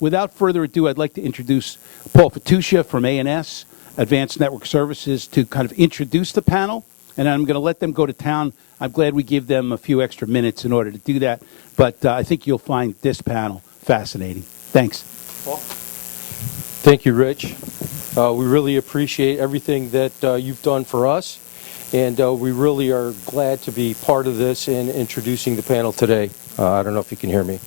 without further ado, I'd like to introduce Paul Fettuccia from A&S, Advanced Network Services, to kind of introduce the panel, and I'm going to let them go to town. I'm glad we give them a few extra minutes in order to do that, but I think you'll find this panel fascinating. Thanks. Paul? Thank you, Rich. We really appreciate everything that you've done for us, and we really are glad to be part of this and introducing the panel today. I don't know if you can hear me.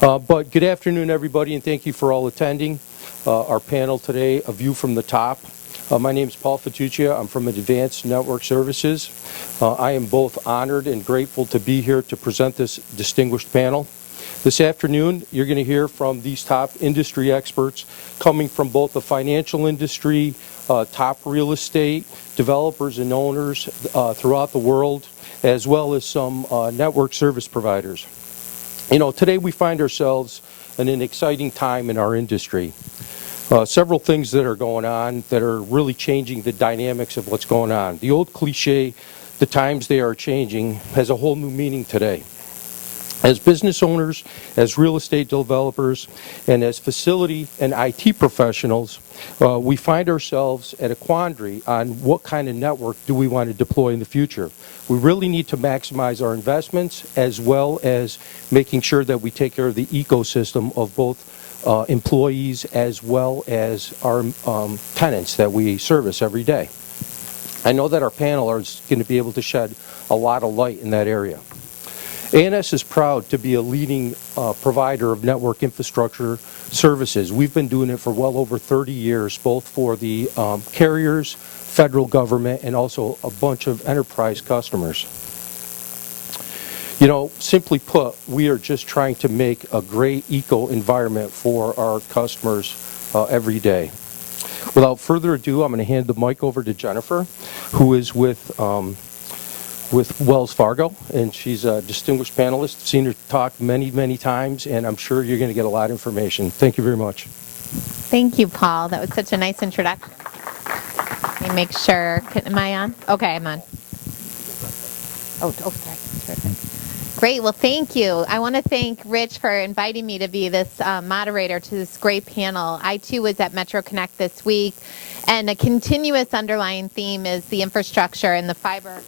But good afternoon, everybody, and thank you for all attending our panel today, A View from the Top. My name is Paul Fettuccia. I'm from Advanced Network Services. I am both honored and grateful to be here to present this distinguished panel. This afternoon, you're going to hear from these top industry experts coming from both the financial industry, top real estate, developers and owners throughout the world, as well as some network service providers. You know, today we find ourselves in an exciting time in our industry. Several things that are going on that are really changing the dynamics of what's going on. The old cliche, the times they are changing, has a whole new meaning today. As business owners, as real estate developers, and as facility and IT professionals, we find ourselves at a quandary on what kind of network do we want to deploy in the future. We really need to maximize our investments as well as making sure that we take care of the ecosystem of both employees as well as our tenants that we service every day. I know that our panel is going to be able to shed a lot of light in that area. A&S is proud to be a leading provider of network infrastructure services. We've been doing it for well over 30 years, both for the carriers, federal government, and also a bunch of enterprise customers. You know, simply put, we are just trying to make a great eco-environment for our customers every day. Without further ado, I'm going to hand the mic over to Jennifer, who is with Wells Fargo, and she's a distinguished panelist. Seen her talk many, many times, and I'm sure you're going to get a lot of information. Thank you very much. Thank you, Paul. That was such a nice introduction. Let me make sure. Am I on? Okay, I'm on. Oh, sorry. Terrific. Great. Well, thank you. I want to thank Rich for inviting me to be this moderator to this great panel. I, too, was at Metro Connect this week, and a continuous underlying theme is the infrastructure and the fiber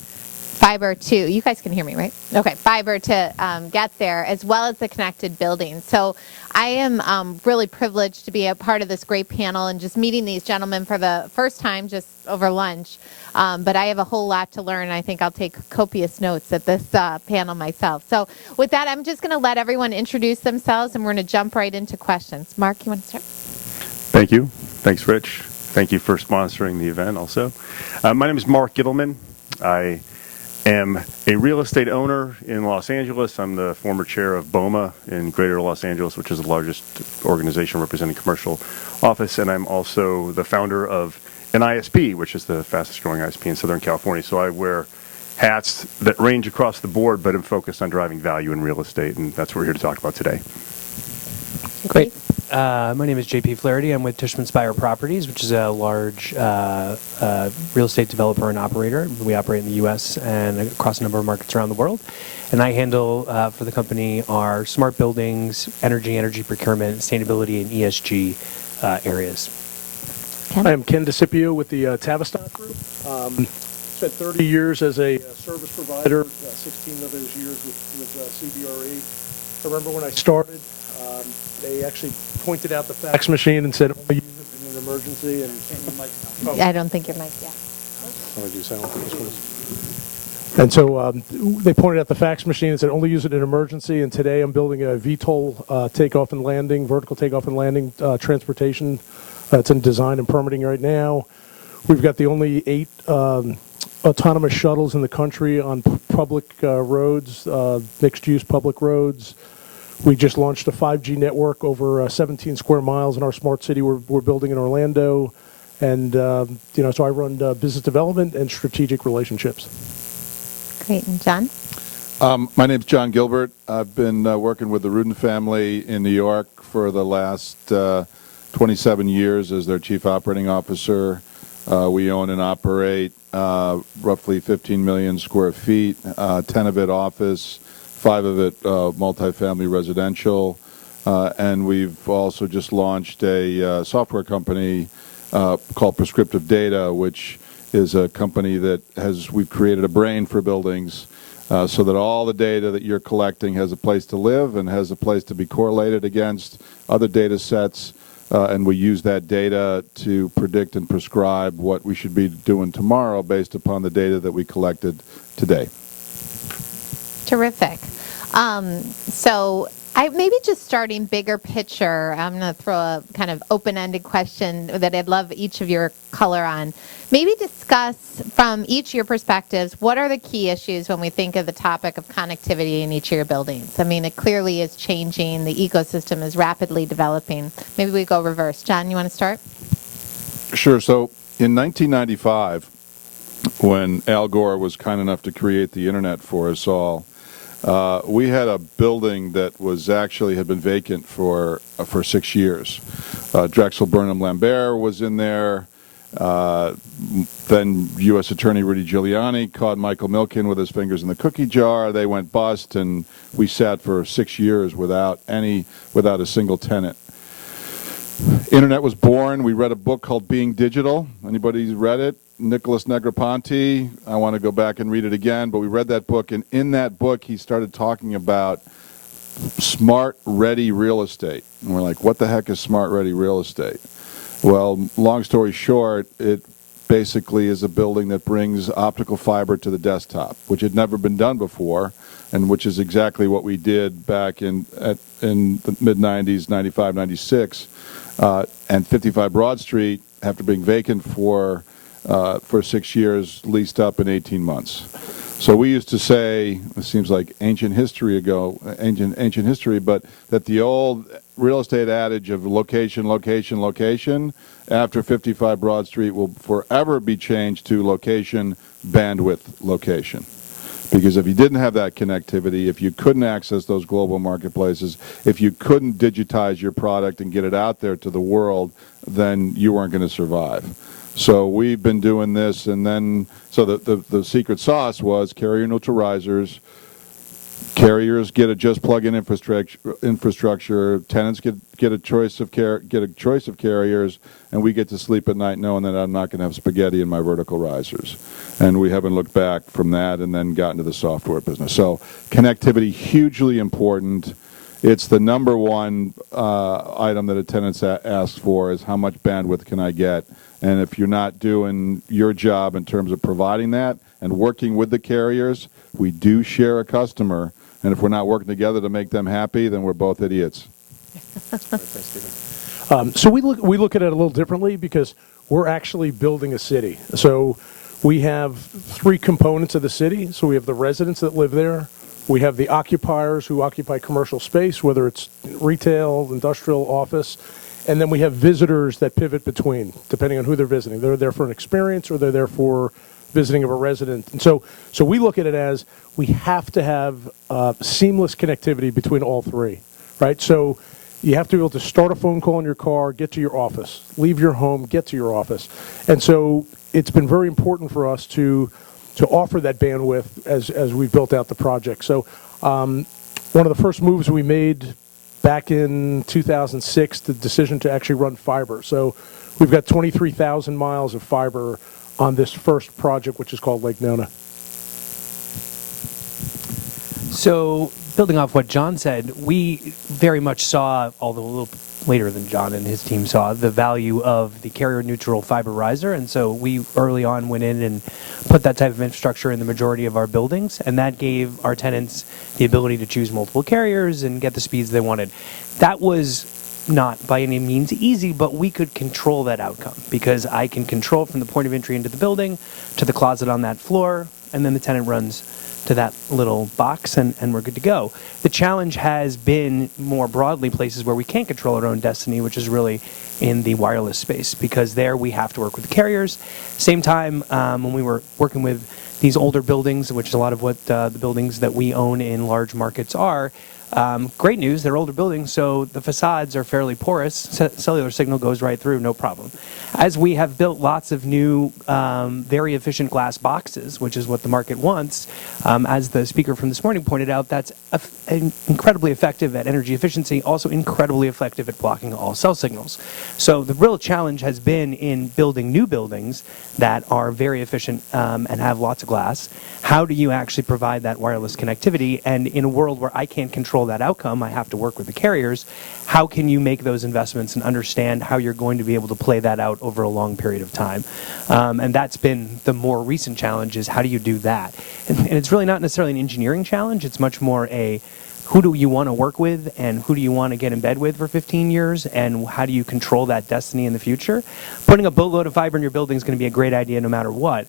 to, you guys can hear me, right? Okay, fiber to get there, as well as the connected buildings. So I am really privileged to be a part of this great panel and just meeting these gentlemen for the first time just over lunch. But I have a whole lot to learn. I think I'll take copious notes at this panel myself. So with that, I'm just going to let everyone introduce themselves, and we're going to jump right into questions. Marc, you want to start? Thank you. Thanks, Rich. Thank you for sponsoring the event also. My name is Marc Gittleman. I am a real estate owner in Los Angeles. I'm the former chair of BOMA in Greater Los Angeles, which is the largest organization representing commercial office, and I'm also the founder of an ISP, which is the fastest growing ISP in Southern California. So I wear hats that range across the board, but am focused on driving value in real estate, and that's what we're here to talk about today. Great. My name is JP Flaherty. I'm with Tishman Speyer Properties, which is a large real estate developer and operator. We operate in the U.S. and across a number of markets around the world. And I handle for the company our smart buildings, energy procurement, sustainability, and ESG areas. Ken? I am Ken DiScipio with the Tavistock Group. Spent 30 years as a service provider, 16 of those years with CBRE. I remember when I started, they actually pointed out the fax machine and said, only use it in an emergency. And I don't think your mic, yeah. And so they pointed out the fax machine and said, only use it in emergency. And today I'm building a VTOL takeoff and landing, vertical takeoff and landing transportation. It's in design and permitting right now. We've got the only 8 autonomous shuttles in the country on public roads, mixed-use public roads. We just launched a 5G network over 17 square miles in our smart city we're building in Orlando. And, so I run business development and strategic relationships. Great. And John? My name's John Gilbert. I've been working with the Rudin family in New York for the last 27 years as their chief operating officer. We own and operate roughly 15 million square feet, 10 of it office, 5 of it multifamily residential. and we've also just launched a software company called Prescriptive Data, which is a company that we've created a brain for buildings so that all the data that you're collecting has a place to live and has a place to be correlated against other data sets, and we use that data to predict and prescribe what we should be doing tomorrow based upon the data that we collected today. Terrific. So maybe just starting bigger picture, I'm going to throw a kind of open-ended question that I'd love each of your color on. Maybe discuss from each of your perspectives, what are the key issues when we think of the topic of connectivity in each of your buildings? I mean, it clearly is changing. The ecosystem is rapidly developing. Maybe we go reverse. John, you want to start? Sure. So in 1995, when Al Gore was kind enough to create the internet for us all, we had a building that had been vacant for 6 years. Drexel Burnham Lambert was in there. Then U.S. Attorney Rudy Giuliani caught Michael Milken with his fingers in the cookie jar. They went bust, and we sat for 6 years without a single tenant. Internet was born. We read a book called Being Digital. Anybody read it? Nicholas Negroponte. I want to go back and read it again, but we read that book, and in that book he started talking about smart, ready real estate. And we're like, what the heck is smart, ready real estate? Well, long story short, it basically is a building that brings optical fiber to the desktop, which had never been done before, and which is exactly what we did back in the mid-90s, 95, 96. And 55 Broad Street, after being vacant for 6 years, leased up in 18 months. So we used to say, it seems like ancient history, but that the old real estate adage of location, location, location, after 55 Broad Street will forever be changed to location, bandwidth, location. Because if you didn't have that connectivity, if you couldn't access those global marketplaces, if you couldn't digitize your product and get it out there to the world, then you weren't going to survive. So we've been doing this, and then, so the secret sauce was carrier neutral risers. Carriers get a just plug-in infrastructure. Tenants get a choice of carriers, and we get to sleep at night knowing that I'm not going to have spaghetti in my vertical risers. And we haven't looked back from that, and then got into the software business. So connectivity, hugely important. It's the number one item that a tenant asks for is how much bandwidth can I get? And if you're not doing your job in terms of providing that and working with the carriers, we do share a customer. And if we're not working together to make them happy, then we're both idiots. So we look at it a little differently because we're actually building a city. So we have three components of the city. So we have the residents that live there. We have the occupiers who occupy commercial space, whether it's retail, industrial, office. And then we have visitors that pivot between, depending on who they're visiting. They're there for an experience or they're there for visiting of a resident. And so we look at it as we have to have seamless connectivity between all three, right? So you have to be able to start a phone call in your car, get to your office, leave your home, get to your office. And so it's been very important for us to offer that bandwidth as we've built out the project. So one of the first moves we made back in 2006, the decision to actually run fiber. So we've got 23,000 miles of fiber on this first project, which is called Lake Nona. So building off what John said, we very much saw, although a little later than John and his team saw, the value of the carrier-neutral fiber riser, and so we early on went in and put that type of infrastructure in the majority of our buildings, and that gave our tenants the ability to choose multiple carriers and get the speeds they wanted. That was not by any means easy, but we could control that outcome because I can control from the point of entry into the building to the closet on that floor, and then the tenant runs to that little box and we're good to go. The challenge has been more broadly places where we can't control our own destiny, which is really in the wireless space, because there we have to work with the carriers. Same time, when we were working with these older buildings, which is a lot of what the buildings that we own in large markets are. Great news, they're older buildings, so the facades are fairly porous. Cellular signal goes right through, no problem. As we have built lots of new, very efficient glass boxes, which is what the market wants, as the speaker from this morning pointed out, that's incredibly effective at energy efficiency, also incredibly effective at blocking all cell signals. So the real challenge has been in building new buildings that are very efficient and have lots of glass. How do you actually provide that wireless connectivity? And in a world where I can't control that outcome, I have to work with the carriers. How can you make those investments and understand how you're going to be able to play that out over a long period of time? And that's been the more recent challenge, is how do you do that? And it's really not necessarily an engineering challenge. It's much more a who do you want to work with and who do you want to get in bed with for 15 years, and how do you control that destiny in the future? Putting a boatload of fiber in your building is going to be a great idea no matter what.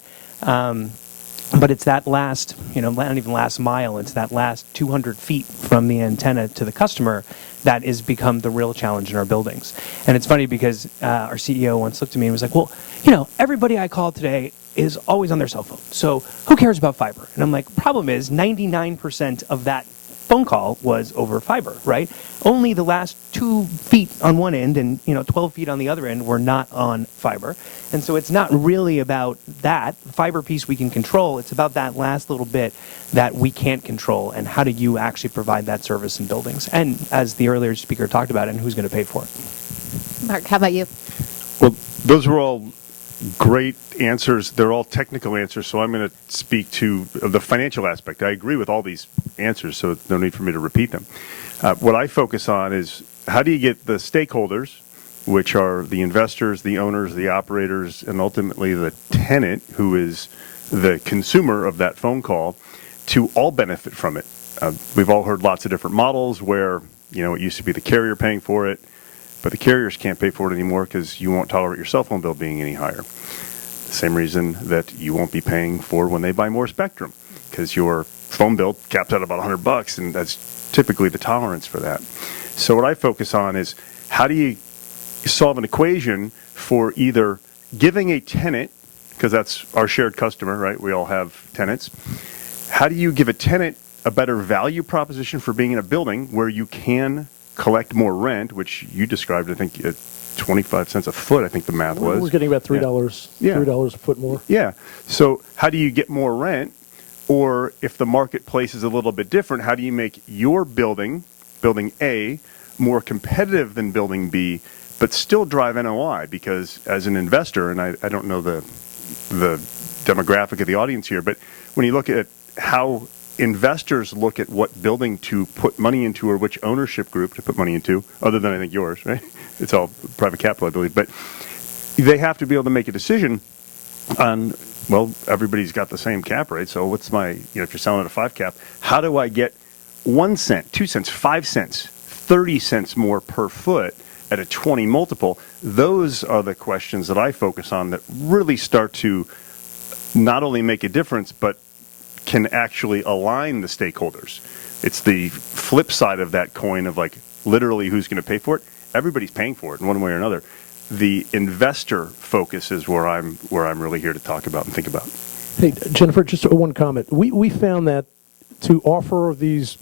But it's that last, not even last mile, it's that last 200 feet from the antenna to the customer that has become the real challenge in our buildings. And it's funny because our CEO once looked at me and was like, well, everybody I called today is always on their cell phone. So who cares about fiber? And I'm like, problem is 99% of that phone call was over fiber, right? Only the last 2 feet on one end and 12 feet on the other end were not on fiber. And so it's not really about that fiber piece we can control. It's about that last little bit that we can't control, and how do you actually provide that service in buildings? And as the earlier speaker talked about, and who's going to pay for it? Marc, how about you? Well, those were all great answers. They're all technical answers, so I'm going to speak to the financial aspect. I agree with all these answers, so no need for me to repeat them. What I focus on is how do you get the stakeholders, which are the investors, the owners, the operators, and ultimately the tenant, who is the consumer of that phone call, to all benefit from it. We've all heard lots of different models where, it used to be the carrier paying for it, but the carriers can't pay for it anymore because you won't tolerate your cell phone bill being any higher. The same reason that you won't be paying for when they buy more spectrum, because your phone bill caps out about $100, and that's typically the tolerance for that. So what I focus on is how do you solve an equation for either giving a tenant, because that's our shared customer, right? We all have tenants. How do you give a tenant a better value proposition for being in a building where you can collect more rent, which you described, I think, at 25 cents a foot, I think the math was. We're getting about $3, Yeah. $3 a foot more. Yeah. So how do you get more rent? Or if the marketplace is a little bit different, how do you make your building, building A, more competitive than building B, but still drive NOI? Because as an investor, and I don't know the demographic of the audience here, but when you look at how investors look at what building to put money into or which ownership group to put money into, other than I think yours, right? It's all private capital, I believe. But they have to be able to make a decision on, well, everybody's got the same cap rate, so what's my, if you're selling at a 5 cap, how do I get 1 cent, 2 cents, 5 cents, 30 cents more per foot at a 20 multiple? Those are the questions that I focus on that really start to not only make a difference, but can actually align the stakeholders. It's the flip side of that coin of literally who's going to pay for it. Everybody's paying for it in one way or another. The investor focus is where I'm really here to talk about and think about. Hey, Jennifer, just one comment. We found that to offer these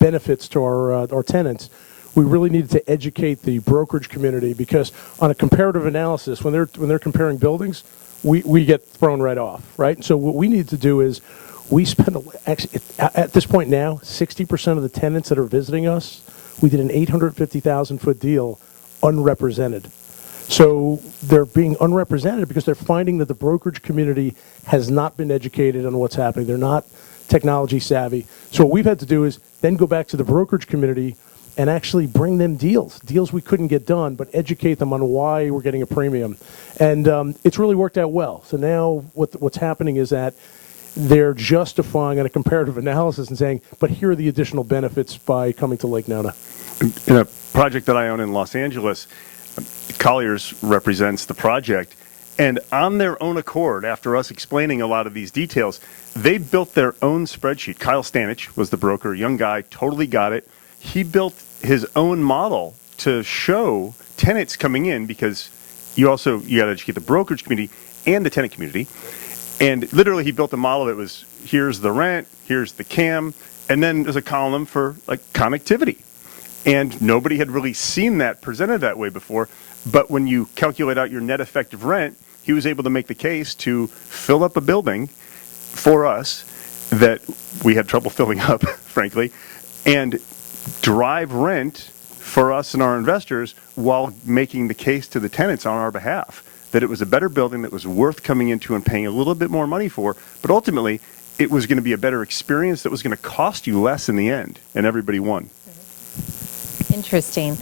benefits to our tenants, we really needed to educate the brokerage community, because on a comparative analysis, when they're comparing buildings, we get thrown right off, right? So what we need to do is we spend, actually, at this point now, 60% of the tenants that are visiting us, we did an 850,000-foot deal unrepresented. So they're being unrepresented because they're finding that the brokerage community has not been educated on what's happening. They're not technology savvy. So what we've had to do is then go back to the brokerage community and actually bring them deals we couldn't get done, but educate them on why we're getting a premium. And it's really worked out well. So now what's happening is that they're justifying on a comparative analysis and saying, but here are the additional benefits by coming to Lake Nona. In a project that I own in Los Angeles, Colliers represents the project, and on their own accord, after us explaining a lot of these details, they built their own spreadsheet. Kyle Stanich was the broker, young guy, totally got it. He built his own model to show tenants coming in, because you got to educate the brokerage community and the tenant community. And literally, he built a model that was, here's the rent, here's the CAM, and then there's a column for like connectivity. And nobody had really seen that presented that way before. But when you calculate out your net effective rent, he was able to make the case to fill up a building for us that we had trouble filling up, frankly, and drive rent for us and our investors while making the case to the tenants on our behalf that it was a better building that was worth coming into and paying a little bit more money for, but ultimately it was going to be a better experience that was going to cost you less in the end, and everybody won. Interesting.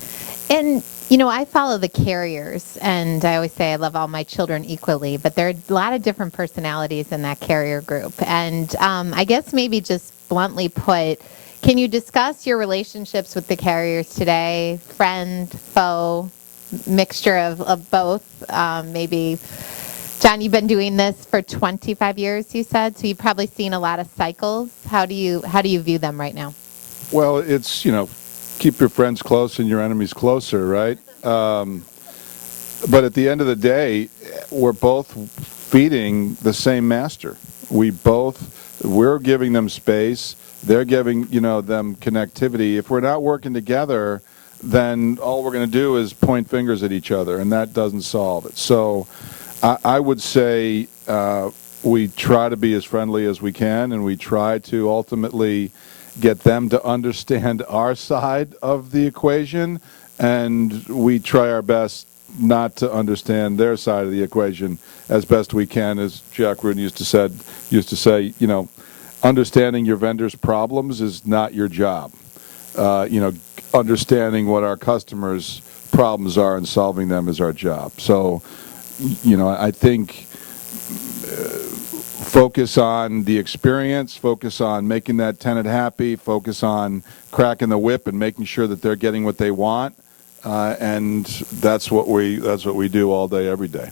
And, you know, I follow the carriers, and I always say I love all my children equally, but there are a lot of different personalities in that carrier group. And I guess maybe just bluntly put, can you discuss your relationships with the carriers today? Friend, foe, mixture of both? Maybe, John, you've been doing this for 25 years, you said, so you've probably seen a lot of cycles. How do you view them right now? Well, it's, keep your friends close and your enemies closer, right? But at the end of the day, we're both feeding the same master. We're giving them space. They're giving, them connectivity. If we're not working together, then all we're going to do is point fingers at each other, and that doesn't solve it. So I would say we try to be as friendly as we can, and we try to ultimately get them to understand our side of the equation, and we try our best not to understand their side of the equation as best we can. As Jack Rudin used to say, understanding your vendor's problems is not your job. Understanding what our customers' problems are and solving them is our job. So, I think focus on the experience, focus on making that tenant happy, focus on cracking the whip and making sure that they're getting what they want, and that's what we do all day, every day.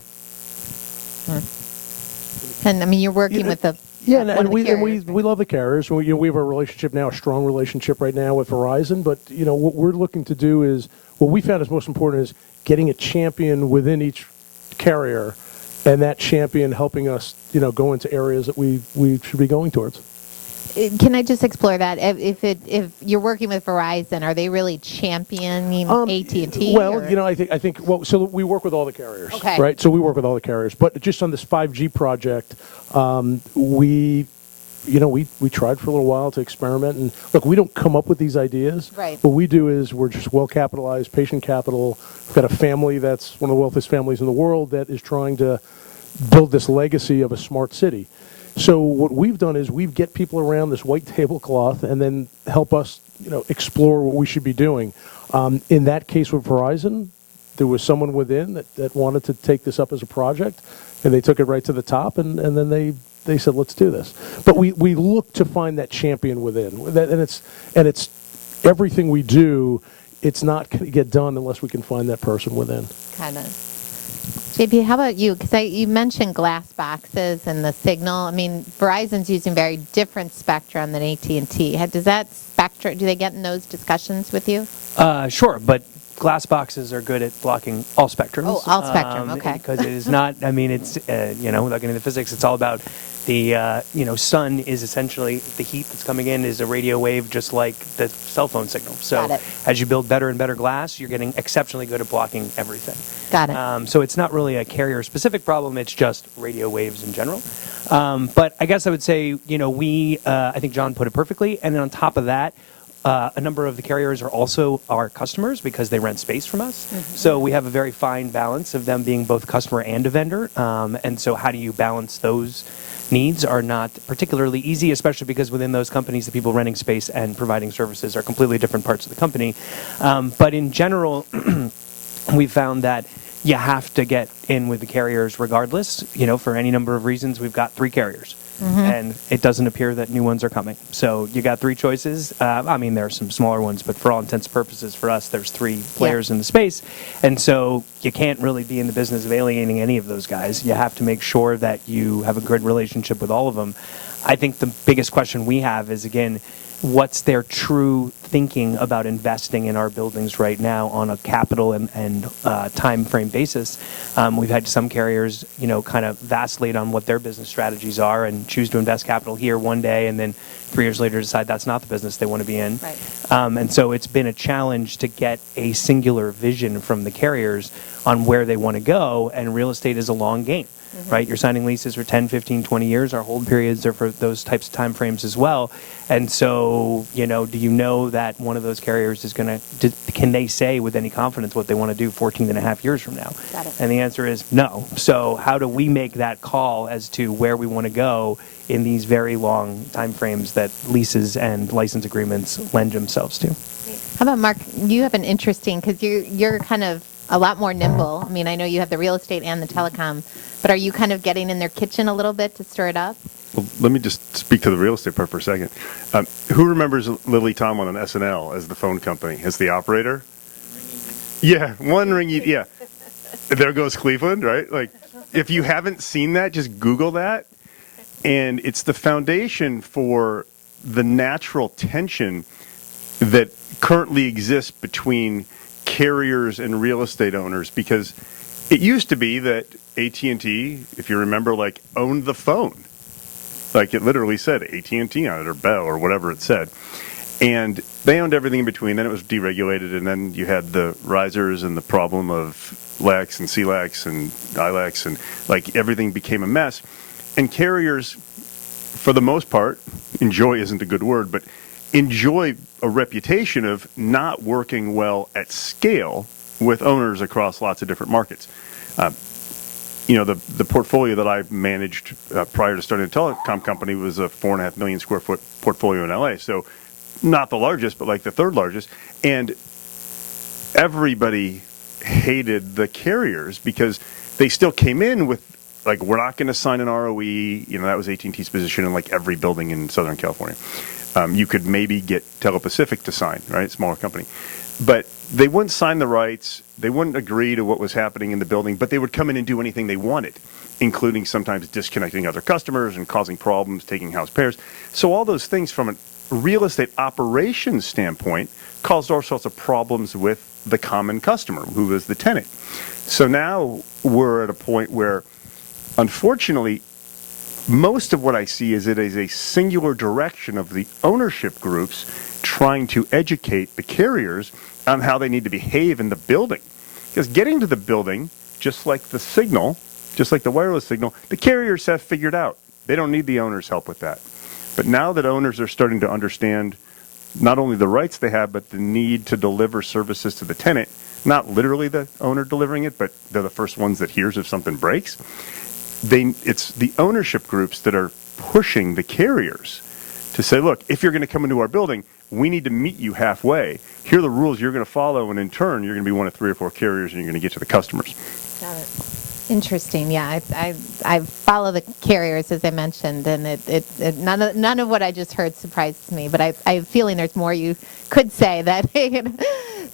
And I mean, you're working with the and we love the carriers. We have a relationship now, a strong relationship right now with Verizon. But what we're looking to do is what we found is most important is getting a champion within each carrier, and that champion helping us, go into areas that we should be going towards. Can I just explore that? If you're working with Verizon, are they really championing AT&T? Well, or? I think so we work with all the carriers, okay, right? So we work with all the carriers, but just on this 5G project, we tried for a little while to experiment, and look, we don't come up with these ideas. Right. What we do is we're just well capitalized, patient capital. We've got a family that's one of the wealthiest families in the world that is trying to build this legacy of a smart city. So what we've done is we get people around this white tablecloth and then help us, explore what we should be doing. In that case with Verizon, there was someone within that wanted to take this up as a project, and they took it right to the top, and then they said, let's do this. But we look to find that champion within, and it's everything we do. It's not going to get done unless we can find that person within. Kind of. JP, how about you? Because you mentioned glass boxes and the signal. I mean, Verizon's using very different spectrum than AT&T. Does that spectrum? Do they get in those discussions with you? Sure, but glass boxes are good at blocking all spectrums. Oh, all spectrum. Okay. Because it is not. I mean, it's without getting into physics, it's all about the sun is essentially the heat that's coming in is a radio wave, just like the cell phone signal. So as you build better and better glass, you're getting exceptionally good at blocking everything. Got it. So it's not really a carrier-specific problem. It's just radio waves in general. But I guess I would say, I think John put it perfectly. And then on top of that, a number of the carriers are also our customers because they rent space from us. Mm-hmm. So we have a very fine balance of them being both customer and a vendor. And so how do you balance those needs are not particularly easy, especially because within those companies, the people renting space and providing services are completely different parts of the company. But in general, we've found that you have to get in with the carriers regardless. For any number of reasons, we've got 3 carriers. Mm-hmm. And it doesn't appear that new ones are coming. So you got 3 choices. There are some smaller ones, but for all intents and purposes, for us, there's 3 players in the space. And so you can't really be in the business of alienating any of those guys. You have to make sure that you have a good relationship with all of them. I think the biggest question we have is, again, what's their true thinking about investing in our buildings right now on a capital and time frame basis. We've had some carriers, kind of vacillate on what their business strategies are and choose to invest capital here one day and then 3 years later decide that's not the business they want to be in. Right. And so it's been a challenge to get a singular vision from the carriers on where they want to go, and real estate is a long game. Right? You're signing leases for 10, 15, 20 years. Our hold periods are for those types of time frames as well. And so, do you know that one of those carriers is going to, can they say with any confidence what they want to do 14 and a half years from now? Got it. And the answer is no. So how do we make that call as to where we want to go in these very long time frames that leases and license agreements lend themselves to? How about Marc? You have an interesting, because you're kind of a lot more nimble. I mean, I know you have the real estate and the telecom, but are you kind of getting in their kitchen a little bit to stir it up? Well, let me just speak to the real estate part for a second. Who remembers Lily Tomlin on SNL as the phone company, as the operator? Yeah, one ring. Yeah, there goes Cleveland, right? Like, if you haven't seen that, just Google that, and it's the foundation for the natural tension that currently exists between carriers and real estate owners, because it used to be that AT&T, if you remember, like, owned the phone. Like, it literally said AT&T on it, or Bell, or whatever it said. And they owned everything in between. Then it was deregulated, and then you had the risers and the problem of LACs and CLACs and ILACs, and, like, everything became a mess. And carriers, for the most part, enjoy isn't a good word, but enjoy a reputation of not working well at scale with owners across lots of different markets. The portfolio that I managed prior to starting a telecom company was a 4.5 million square foot portfolio in LA. So not the largest, but like the third largest. And everybody hated the carriers because they still came in with, like, we're not going to sign an ROE. That was AT&T's position in like every building in Southern California. You could maybe get Telepacific to sign, right? Smaller company. But they wouldn't sign the rights. They wouldn't agree to what was happening in the building, but they would come in and do anything they wanted, including sometimes disconnecting other customers and causing problems, taking house pairs. So all those things from a real estate operations standpoint caused all sorts of problems with the common customer, who was the tenant. So now we're at a point where, unfortunately, most of what I see is it is a singular direction of the ownership groups trying to educate the carriers on how they need to behave in the building. Because getting to the building, just like the signal, just like the wireless signal, the carriers have figured out. They don't need the owner's help with that. But now that owners are starting to understand not only the rights they have, but the need to deliver services to the tenant, not literally the owner delivering it, but they're the first ones that hears if something breaks. It's the ownership groups that are pushing the carriers to say, look, if you're going to come into our building, we need to meet you halfway. Here are the rules you're going to follow, and in turn, you're going to be one of 3 or 4 carriers, and you're going to get to the customers. Got it. Interesting. Yeah, I follow the carriers, as I mentioned, and none of what I just heard surprised me. But I have a feeling there's more you could say that.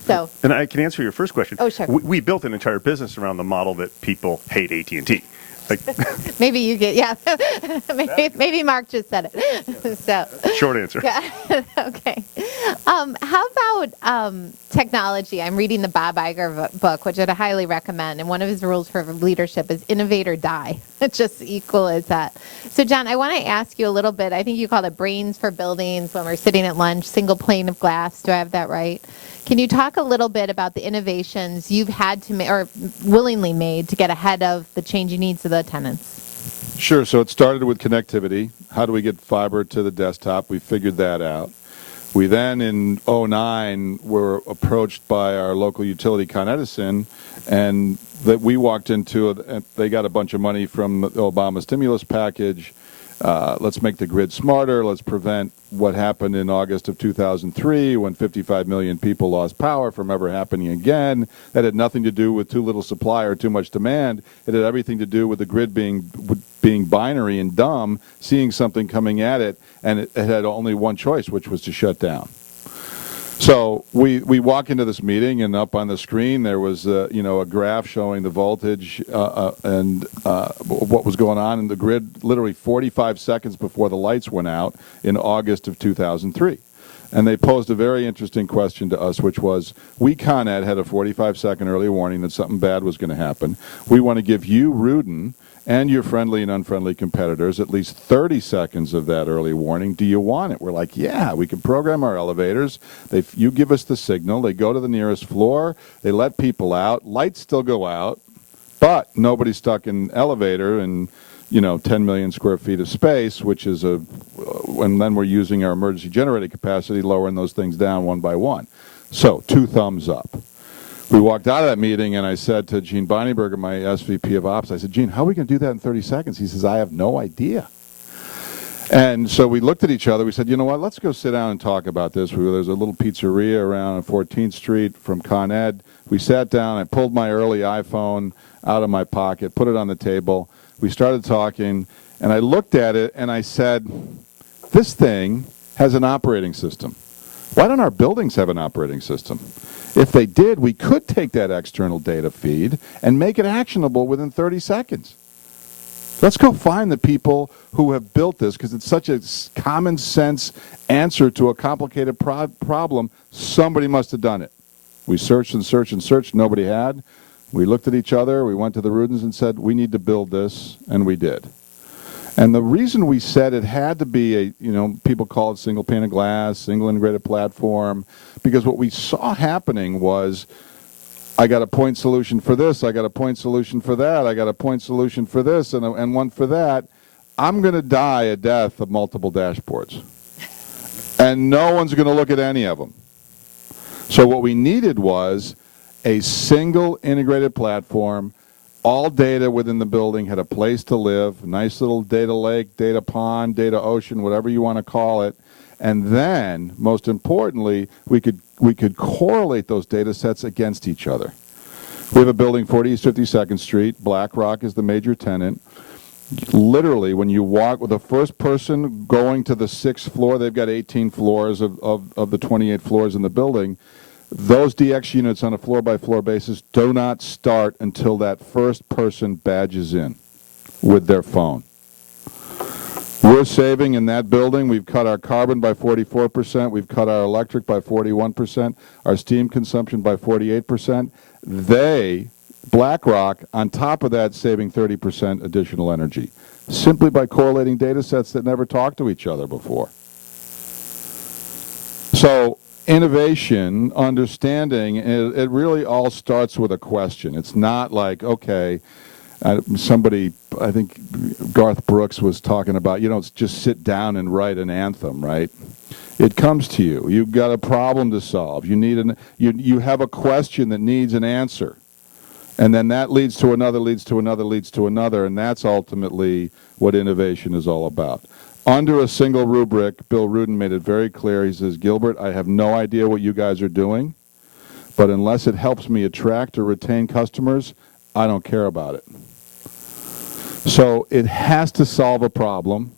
So. And I can answer your first question. Oh, sure. We built an entire business around the model that people hate AT&T. Like, maybe you get, yeah. maybe Marc just said it. So short answer. Yeah. Okay. How about technology? I'm reading the Bob Iger book, which I'd highly recommend. And one of his rules for leadership is innovate or die. It's just equal as that. So, John, I want to ask you a little bit. I think you called it brains for buildings when we're sitting at lunch, single pane of glass. Do I have that right? Can you talk a little bit about the innovations you've had to make or willingly made to get ahead of the changing needs of the tenants? Sure. So it started with connectivity. How do we get fiber to the desktop? We figured that out. We then, in 2009, were approached by our local utility, Con Edison, and that we walked into it. They got a bunch of money from the Obama stimulus package. Let's make the grid smarter. Let's prevent what happened in August of 2003 when 55 million people lost power from ever happening again. That had nothing to do with too little supply or too much demand. It had everything to do with the grid being binary and dumb, seeing something coming at it, and it had only one choice, which was to shut down. So we walk into this meeting, and up on the screen there was a graph showing the voltage and what was going on in the grid literally 45 seconds before the lights went out in August of 2003. and they posed a very interesting question to us, which was, we, Con Ed, had a 45-second early warning that something bad was going to happen. We want to give you, Rudin, and your friendly and unfriendly competitors at least 30 seconds of that early warning. Do you want it? We're like, yeah, we can program our elevators. You give us the signal. They go to the nearest floor. They let people out. Lights still go out, but nobody's stuck in elevator and 10 million square feet of space, which is and then we're using our emergency generating capacity, lowering those things down one by one. So 2 thumbs up. We walked out of that meeting, and I said to Gene Beinberger, my SVP of Ops, I said, Gene, how are we going to do that in 30 seconds? He says, I have no idea. And so we looked at each other. We said, you know what, let's go sit down and talk about this. There's a little pizzeria around on 14th Street from Con Ed. We sat down. I pulled my early iPhone out of my pocket, put it on the table. We started talking, and I looked at it, and I said, this thing has an operating system. Why don't our buildings have an operating system? If they did, we could take that external data feed and make it actionable within 30 seconds. Let's go find the people who have built this, because it's such a common sense answer to a complicated problem. Somebody must have done it. We searched and searched and searched. Nobody had. We looked at each other. We went to the Rudins and said, we need to build this, and we did. And the reason we said it had to be people call it single pane of glass, single integrated platform, because what we saw happening was, I got a point solution for this, I got a point solution for that, I got a point solution for this, and one for that. I'm going to die a death of multiple dashboards. And no one's going to look at any of them. So what we needed was a single integrated platform. All data within the building had a place to live, nice little data lake, data pond, data ocean, whatever you want to call it. And then, most importantly, we could correlate those data sets against each other. We have a building, 40 East 52nd Street. BlackRock is the major tenant. Literally, when you walk with the first person going to the 6th floor, they've got 18 floors of the 28 floors in the building. Those DX units on a floor-by-floor basis do not start until that first person badges in with their phone. We're saving in that building. We've cut our carbon by 44%. We've cut our electric by 41%. Our steam consumption by 48%. BlackRock, on top of that, saving 30% additional energy, simply by correlating data sets that never talked to each other before. So innovation, understanding, it really all starts with a question. It's not like, okay, I think Garth Brooks was talking about, just sit down and write an anthem, right? It comes to you. You've got a problem to solve. You have a question that needs an answer. And then that leads to another, leads to another, leads to another, and that's ultimately what innovation is all about. Under a single rubric, Bill Rudin made it very clear. He says, Gilbert, I have no idea what you guys are doing, but unless it helps me attract or retain customers, I don't care about it. So it has to solve a problem.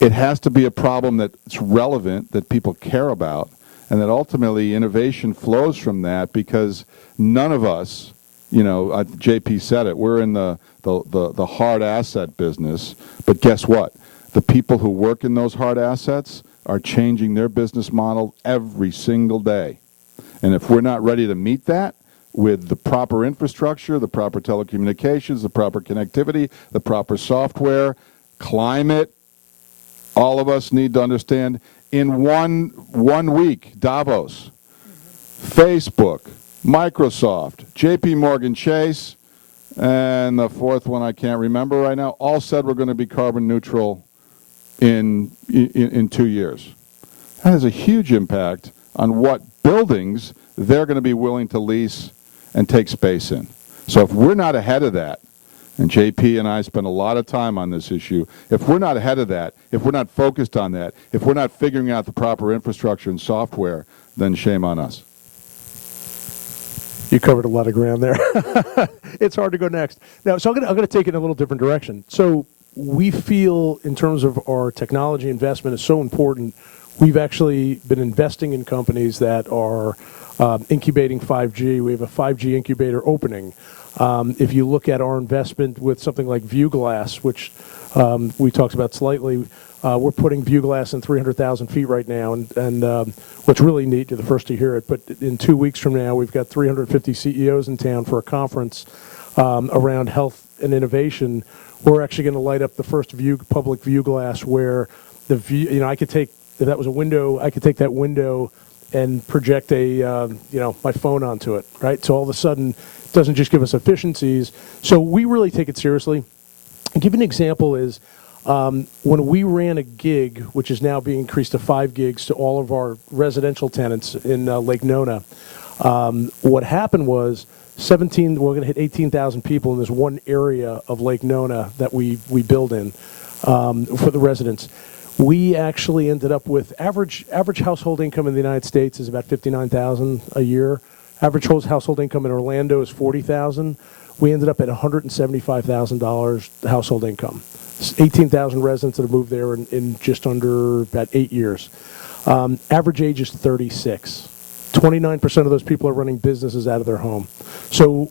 It has to be a problem that's relevant, that people care about, and that ultimately innovation flows from that, because none of us, JP said it, we're in the hard asset business, but guess what? The people who work in those hard assets are changing their business model every single day. And if we're not ready to meet that with the proper infrastructure, the proper telecommunications, the proper connectivity, the proper software, climate, all of us need to understand, in one week, Davos, Facebook, Microsoft, JP Morgan Chase, and the fourth one I can't remember right now, all said we're going to be carbon neutral in 2 years. That has a huge impact on what buildings they're going to be willing to lease and take space in. So if we're not ahead of that, and JP and I spend a lot of time on this issue, if we're not ahead of that, if we're not focused on that, if we're not figuring out the proper infrastructure and software, then shame on us. You covered a lot of ground there. It's hard to go next. Now, so I'm going to take it in a little different direction. So we feel, in terms of our technology investment, is so important. We've actually been investing in companies that are incubating 5G. We have a 5G incubator opening. If you look at our investment with something like ViewGlass, which we talked about slightly, We're putting view glass in 300,000 feet right now, and what's really neat, you're the first to hear it, but in 2 weeks from now, we've got 350 CEOs in town for a conference around health and innovation. We're actually going to light up the first public view glass where the view, you know, I could take, if that was a window, I could take that window and project my phone onto it, right? So all of a sudden, it doesn't just give us efficiencies. So we really take it seriously. I'll give you an example is when we ran a gig, which is now being increased to 5 gigs to all of our residential tenants in Lake Nona, what happened was we're going to hit 18,000 people in this one area of Lake Nona that we build in for the residents. We actually ended up with average household income in the United States is about $59,000 a year. Average household income in Orlando is $40,000. We ended up at $175,000 household income. 18,000 residents that have moved there in just under about 8 years. Average age is 36. 29% of those people are running businesses out of their home. So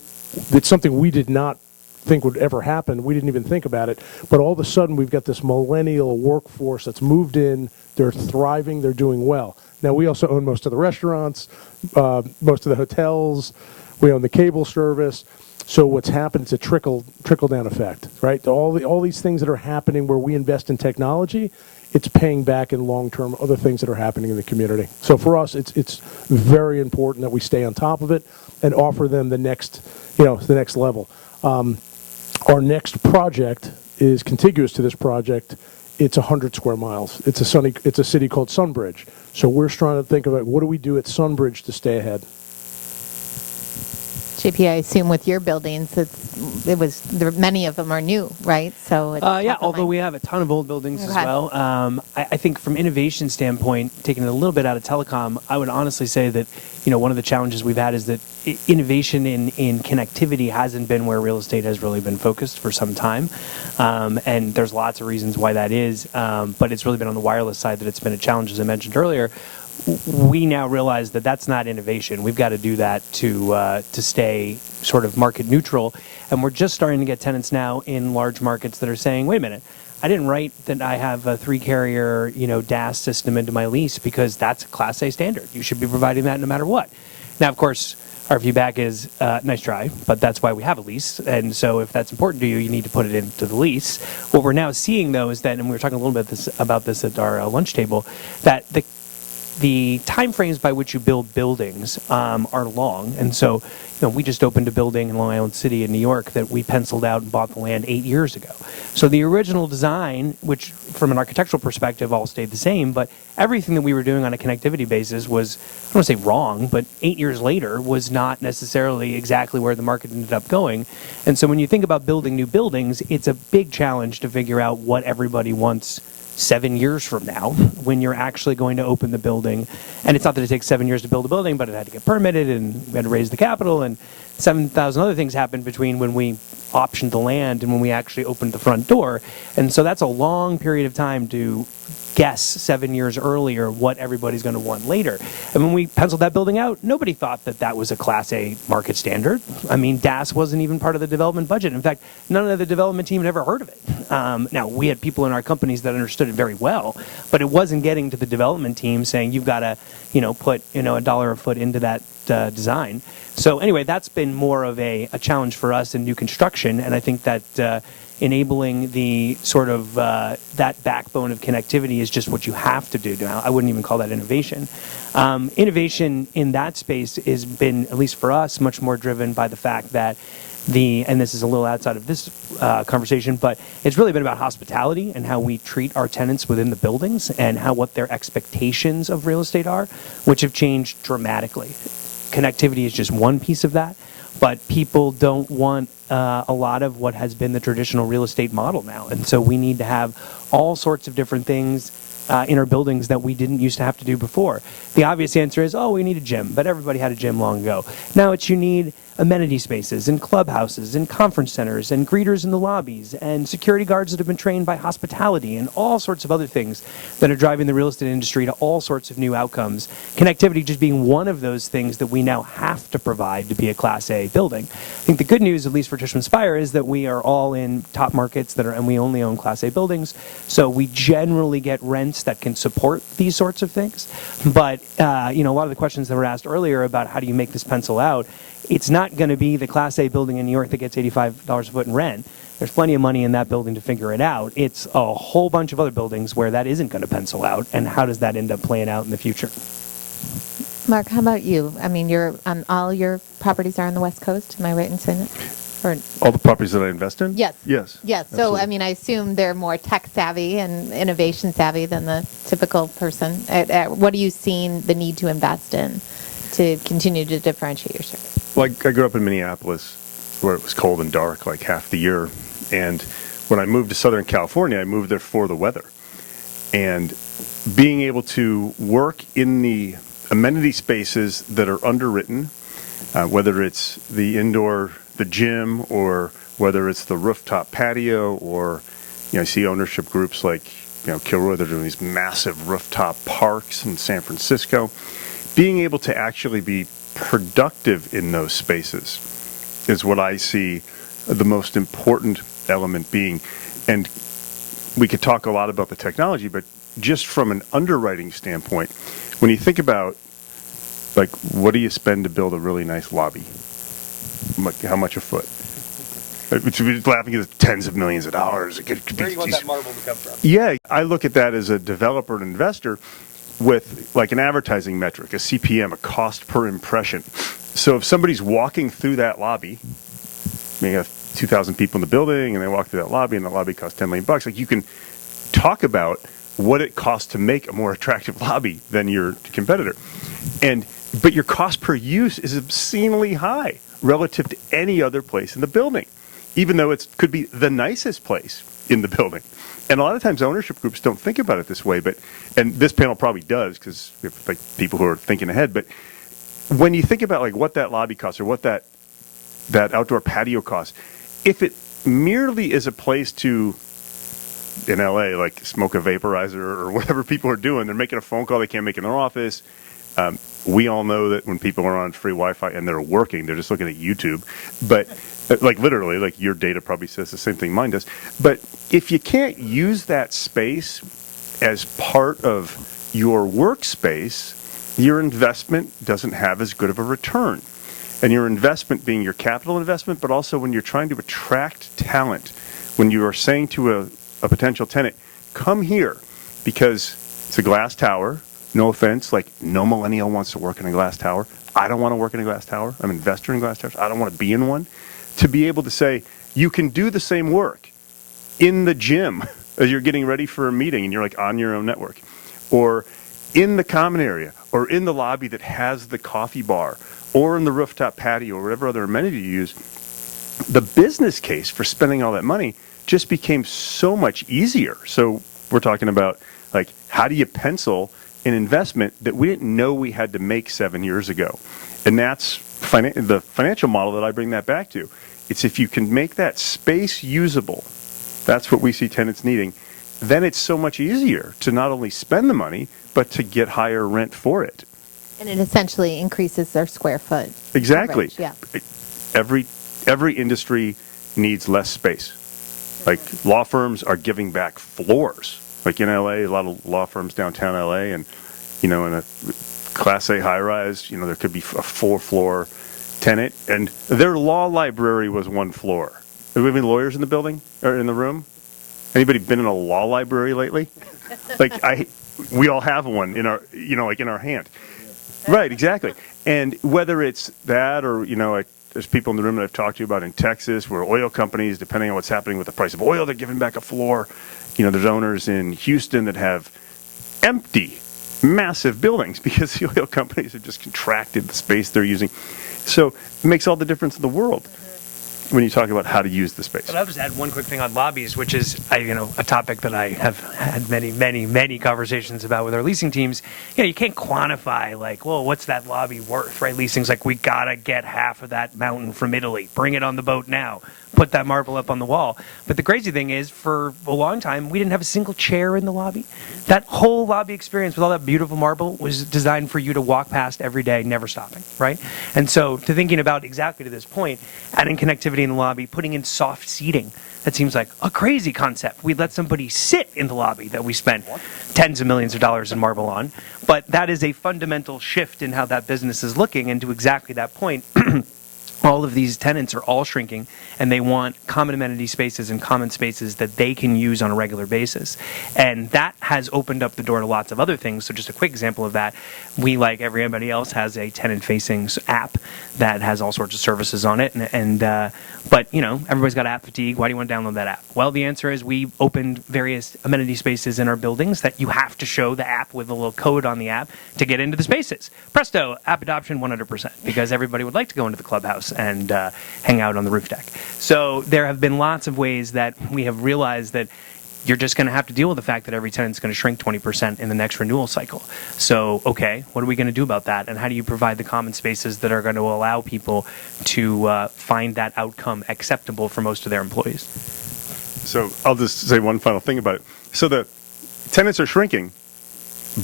it's something we did not think would ever happen. We didn't even think about it. But all of a sudden, we've got this millennial workforce that's moved in. They're thriving. They're doing well. Now, we also own most of the restaurants, most of the hotels. We own the cable service. So what's happened is a trickle-down effect, right? All these things that are happening where we invest in technology, it's paying back in long-term other things that are happening in the community. So for us, it's very important that we stay on top of it and offer them the next level. Our next project is contiguous to this project. It's 100 square miles. It's a city called Sunbridge. So we're trying to think about what do we do at Sunbridge to stay ahead. JP, I assume with your buildings, many of them are new, right? So yeah, although we have a ton of old buildings as well. I think from innovation standpoint, taking it a little bit out of telecom, I would honestly say that one of the challenges we've had is that innovation in connectivity hasn't been where real estate has really been focused for some time, and there's lots of reasons why that is. But it's really been on the wireless side that it's been a challenge, as I mentioned earlier. We now realize that that's not innovation. We've got to do that to stay sort of market neutral. And we're just starting to get tenants now in large markets that are saying, wait a minute, I didn't write that I have a 3-carrier, DAS system into my lease because that's a Class A standard. You should be providing that no matter what. Now, of course, our view back is nice try, but that's why we have a lease. And so if that's important to you, you need to put it into the lease. What we're now seeing, though, is that, and we were talking a little bit about this at our lunch table, that the time frames by which you build buildings are long. And so, we just opened a building in Long Island City in New York that we penciled out and bought the land 8 years ago. So the original design, which from an architectural perspective all stayed the same, but everything that we were doing on a connectivity basis was, I don't want to say wrong, but 8 years later was not necessarily exactly where the market ended up going. And so when you think about building new buildings, it's a big challenge to figure out what everybody wants 7 years from now when you're actually going to open the building. And it's not that it takes 7 years to build a building, but it had to get permitted and we had to raise the capital and 7,000 other things happened between when we optioned the land and when we actually opened the front door. And so that's a long period of time to guess 7 years earlier what everybody's going to want later. And when we penciled that building out, nobody thought that that was a Class A market standard. I mean, DAS wasn't even part of the development budget. In fact, none of the development team had ever heard of it. Now, we had people in our companies that understood it very well, but it wasn't getting to the development team saying you've got to, put, $1 a foot into that design. So anyway, that's been more of a challenge for us in new construction, and I think that enabling the sort of that backbone of connectivity is just what you have to do now. I wouldn't even call that innovation. Innovation in that space has been, at least for us, much more driven by the fact that and this is a little outside of this conversation, but it's really been about hospitality and how we treat our tenants within the buildings and what their expectations of real estate are, which have changed dramatically. Connectivity is just one piece of that, but people don't want a lot of what has been the traditional real estate model now. And so we need to have all sorts of different things in our buildings that we didn't used to have to do before. The obvious answer is, we need a gym, but everybody had a gym long ago. Now it's you need amenity spaces and clubhouses and conference centers and greeters in the lobbies and security guards that have been trained by hospitality and all sorts of other things that are driving the real estate industry to all sorts of new outcomes. Connectivity just being one of those things that we now have to provide to be a Class A building. I think the good news, at least for Tishman Speyer, is that we are all in top markets and we only own Class A buildings, so we generally get rents that can support these sorts of things. But a lot of the questions that were asked earlier about how do you make this pencil out, it's not going to be the Class A building in New York that gets $85 a foot in rent. There's plenty of money in that building to figure it out. It's a whole bunch of other buildings where that isn't going to pencil out, and how does that end up playing out in the future? Marc, how about you? I mean, all your properties are on the West Coast. Am I right in saying that? Or, All the properties that I invest in? yes. Yes. Yes. So, Absolutely. I mean, I assume they're more tech savvy and innovation savvy than the typical person. What are you seeing the need to invest in to continue to differentiate your service? Well, I grew up in Minneapolis, where it was cold and dark like half the year. And when I moved to Southern California, I moved there for the weather. And being able to work in the amenity spaces that are underwritten, whether it's the gym, or whether it's the rooftop patio, or I see ownership groups like Kilroy. They're doing these massive rooftop parks in San Francisco. Being able to actually be productive in those spaces is what I see the most important element being. And we could talk a lot about the technology, but just from an underwriting standpoint, when you think about, like, what do you spend to build a really nice lobby? How much a foot? We're laughing at tens of millions of dollars. It could Where be, do you want that marble to come from? yeah, I look at that as a developer and investor with like an advertising metric, a CPM, a cost per impression. So if somebody's walking through that lobby, you have 2,000 people in the building, and they walk through that lobby, and the lobby costs $10 million. Like, you can talk about what it costs to make a more attractive lobby than your competitor, but your cost per use is obscenely high relative to any other place in the building, even though it could be the nicest place in the building. And a lot of times ownership groups don't think about it this way, and this panel probably does, because we have like people who are thinking ahead. But when you think about like what that lobby costs, or what that outdoor patio costs, if it merely is a place to, in LA, like smoke a vaporizer or whatever people are doing, they're making a phone call they can't make in their office. We all know that when people are on free Wi-Fi and they're working, they're just looking at YouTube. But like literally, like your data probably says the same thing mine does. But if you can't use that space as part of your workspace, your investment doesn't have as good of a return. And your investment being your capital investment, but also when you're trying to attract talent, when you are saying to a potential tenant, come here, because it's a glass tower. No offense, like no millennial wants to work in a glass tower. I don't want to work in a glass tower. I'm an investor in glass towers. I don't want to be in one. To be able to say, you can do the same work in the gym as you're getting ready for a meeting and you're like on your own network, or in the common area, or in the lobby that has the coffee bar, or in the rooftop patio, or whatever other amenity you use, the business case for spending all that money just became so much easier. So we're talking about, like, how do you pencil an investment that we didn't know we had to make 7 years ago? And that's the financial model that I bring that back to. It's if you can make that space usable, that's what we see tenants needing, then it's so much easier to not only spend the money, but to get higher rent for it. And it essentially increases their square foot. Exactly. Coverage, yeah. Every industry needs less space. Like, law firms are giving back floors. Like in LA, a lot of law firms downtown LA, and in a Class A high-rise, there could be a 4-floor tenant, and their law library was 1 floor. Do we have any lawyers in the building or in the room? Anybody been in a law library lately? We all have one in our, like in our hand. Right, exactly. And whether it's that, or there's people in the room that I've talked to you about in Texas, where oil companies, depending on what's happening with the price of oil, they're giving back a floor. There's owners in Houston that have empty, massive buildings because the oil companies have just contracted the space they're using. So it makes all the difference in the world. when you talk about how to use the space. But I'll just add one quick thing on lobbies, which is a topic that I have had many conversations about with our leasing teams. You can't quantify what's that lobby worth, right? Leasing's like, we gotta get half of that mountain from Italy. Bring it on the boat now. Put that marble up on the wall. But the crazy thing is, for a long time, we didn't have a single chair in the lobby. That whole lobby experience with all that beautiful marble was designed for you to walk past every day, never stopping, right? And so, to thinking about exactly to this point, adding connectivity in the lobby, putting in soft seating, that seems like a crazy concept. We'd let somebody sit in the lobby that we spent tens of millions of dollars in marble on. But that is a fundamental shift in how that business is looking, and to exactly that point, all of these tenants are all shrinking, and they want common amenity spaces and common spaces that they can use on a regular basis. And that has opened up the door to lots of other things. So just a quick example of that, we, like everybody else, has a tenant-facing app that has all sorts of services on it. But, everybody's got app fatigue. Why do you want to download that app? Well, the answer is we opened various amenity spaces in our buildings that you have to show the app with a little code on the app to get into the spaces. Presto, app adoption 100%, because everybody would like to go into the clubhouse and hang out on the roof deck. So there have been lots of ways that we have realized that you're just going to have to deal with the fact that every tenant's going to shrink 20% in the next renewal cycle. So, okay, what are we going to do about that? And how do you provide the common spaces that are going to allow people to find that outcome acceptable for most of their employees? So I'll just say one final thing about it. So the tenants are shrinking,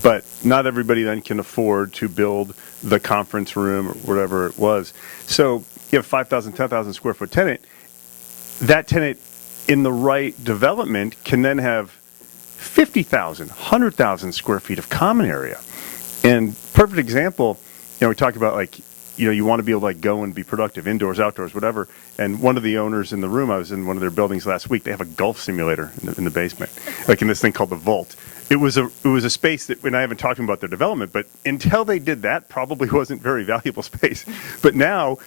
but not everybody then can afford to build the conference room or whatever it was. So you have 5,000, 10,000 square foot tenant. That tenant in the right development can then have 50,000, 100,000 square feet of common area. And perfect example, we talk about you want to be able to go and be productive indoors, outdoors, whatever. And one of the owners in the room, I was in one of their buildings last week, they have a golf simulator in the basement, in this thing called the Vault. It was a space that, and I haven't talked to them about their development, but until they did that, probably wasn't very valuable space. But now,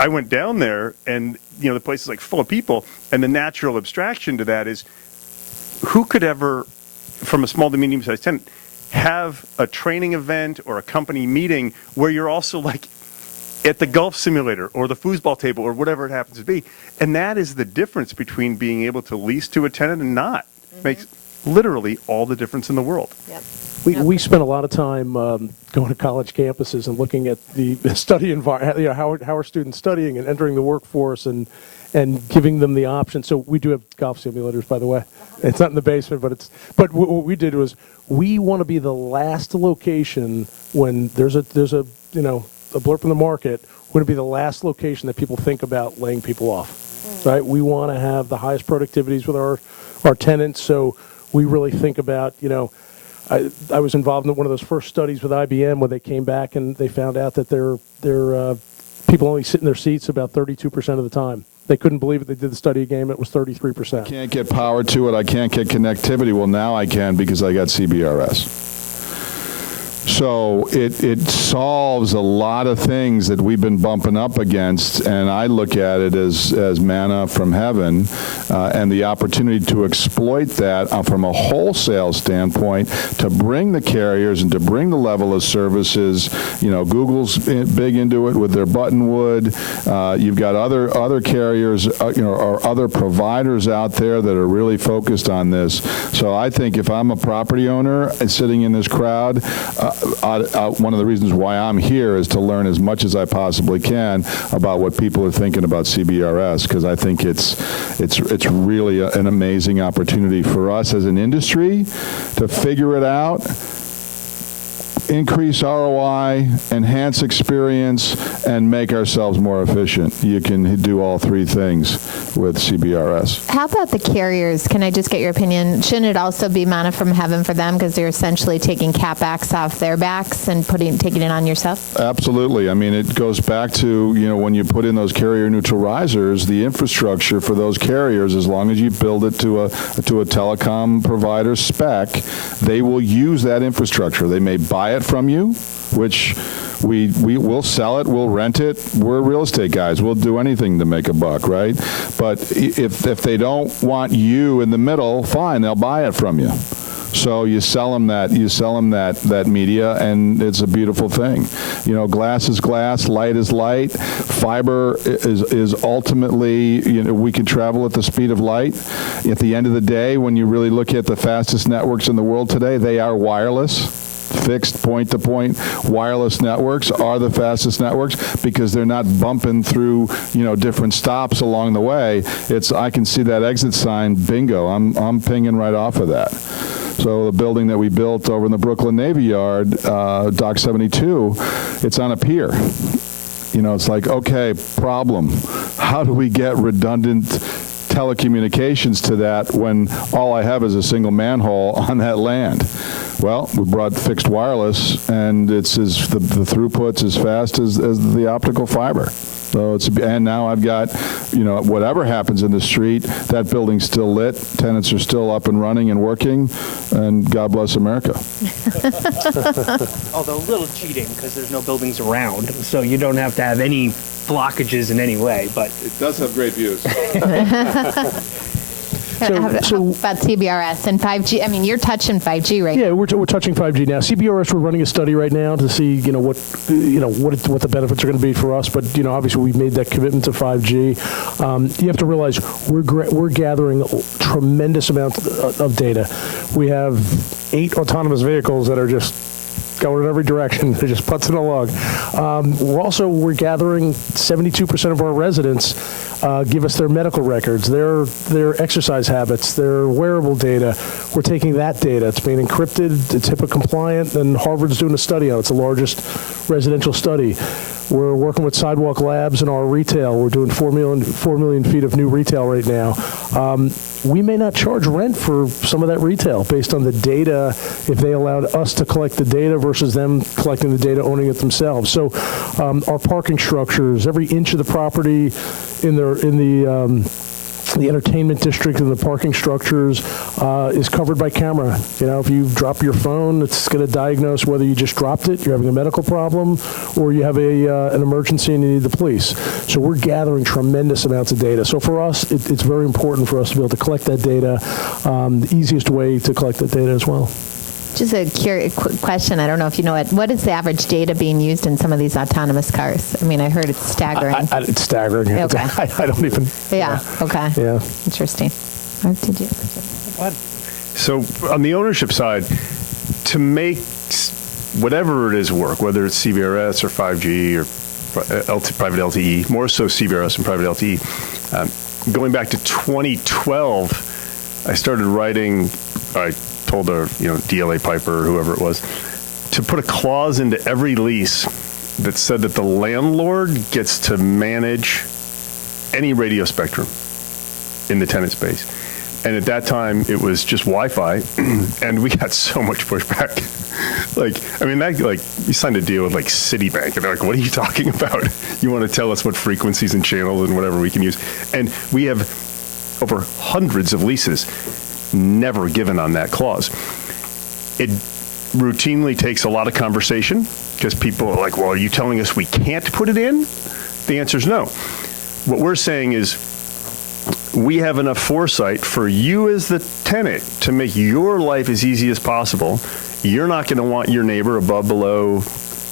I went down there, and the place is full of people, and the natural abstraction to that is, who could ever, from a small to medium-sized tenant, have a training event or a company meeting where you're also at the golf simulator or the foosball table or whatever it happens to be, and that is the difference between being able to lease to a tenant and not. Mm-hmm. Makes literally all the difference in the world. Yep. We spent a lot of time going to college campuses and looking at the study environment, how are students studying and entering the workforce and giving them the option. So we do have golf simulators, by the way. It's not in the basement, but what we did was we want to be the last location when there's a blurb in the market. We're going to be the last location that people think about laying people off, right? We want to have the highest productivities with our tenants, so we really think about, I was involved in one of those first studies with IBM where they came back and they found out that their people only sit in their seats about 32% of the time. They couldn't believe it. They did the study again. It was 33%. Can't get power to it. I can't get connectivity. Well, now I can because I got CBRS. So it solves a lot of things that we've been bumping up against, and I look at it as manna from heaven, and the opportunity to exploit that from a wholesale standpoint, to bring the carriers and to bring the level of services. Google's big into it with their Buttonwood. You've got other carriers, or other providers out there that are really focused on this. So I think if I'm a property owner sitting in this crowd, one of the reasons why I'm here is to learn as much as I possibly can about what people are thinking about CBRS, because I think it's really an amazing opportunity for us as an industry to figure it out, increase ROI, enhance experience, and make ourselves more efficient. You can do all three things with CBRS. How about the carriers? Can I just get your opinion? Shouldn't it also be manna from heaven for them because they're essentially taking CapEx off their backs and taking it on yourself? Absolutely. I mean, it goes back to, when you put in those carrier-neutral risers, the infrastructure for those carriers, as long as you build it to a telecom provider spec, they will use that infrastructure. They may buy it from you, which we will sell it, we'll rent it. We're real estate guys. We'll do anything to make a buck, right? But if they don't want you in the middle, fine, they'll buy it from you. So you sell them that media, and it's a beautiful thing. You know, glass is glass, light is light. Fiber is ultimately, you know, we can travel at the speed of light. At the end of the day, when you really look at the fastest networks in the world today, they are wireless. Fixed point-to-point wireless networks are the fastest networks because they're not bumping through, you know, different stops along the way. It's, I can see that exit sign, bingo, I'm pinging right off of that. So the building that we built over in the Brooklyn Navy Yard, Dock 72, it's on a pier. You know, it's like, okay, problem. How do we get redundant telecommunications to that when all I have is a single manhole on that land? Well, we brought fixed wireless, and the throughput's as fast as the optical fiber. So and now I've got, you know, whatever happens in the street, that building's still lit, tenants are still up and running and working, and God bless America. Although a little cheating because there's no buildings around, so you don't have to have any blockages in any way. But It does have great views. How about CBRS and 5G? I mean, you're touching 5G right now. Yeah, we're touching 5G now. CBRS, we're running a study right now to see, you know, what the benefits are going to be for us. But, you know, obviously we've made that commitment to 5G. You have to realize we're gathering tremendous amounts of data. We have 8 autonomous vehicles that are just going in every direction. They're just putzing along. We're gathering 72% of our residents give us their medical records, their exercise habits, their wearable data. We're taking that data. It's being encrypted. It's HIPAA compliant, and Harvard's doing a study on it. It's the largest residential study. We're working with Sidewalk Labs in our retail. We're doing 4 million feet of new retail right now. We may not charge rent for some of that retail based on the data, if they allowed us to collect the data versus them collecting the data, owning it themselves. So our parking structures, every inch of the property in the entertainment district and the parking structures is covered by camera. You know, if you drop your phone, it's going to diagnose whether you just dropped it, you're having a medical problem, or you have an emergency and you need the police. So we're gathering tremendous amounts of data. So for us, it's very important for us to be able to collect that data. The easiest way to collect that data as well. Just a quick question. I don't know if you know it. What is the average data being used in some of these autonomous cars? I mean, I heard it's staggering. It's staggering. Okay. I don't even. Yeah. Okay. Yeah. Interesting. Marc, did you? So on the ownership side, to make whatever it is work, whether it's CBRS or 5G or private LTE, more so CBRS and private LTE, going back to 2012, I started writing, I told our, you know, DLA Piper or whoever it was, to put a clause into every lease that said that the landlord gets to manage any radio spectrum in the tenant space. And at that time, it was just Wi-Fi, and we got so much pushback. You signed a deal with, like, Citibank, and they're like, what are you talking about? You want to tell us what frequencies and channels and whatever we can use? And we have over hundreds of leases never given on that clause. It routinely takes a lot of conversation because people are like, well, are you telling us we can't put it in? The answer is no. What we're saying is we have enough foresight for you as the tenant to make your life as easy as possible. You're not going to want your neighbor above, below,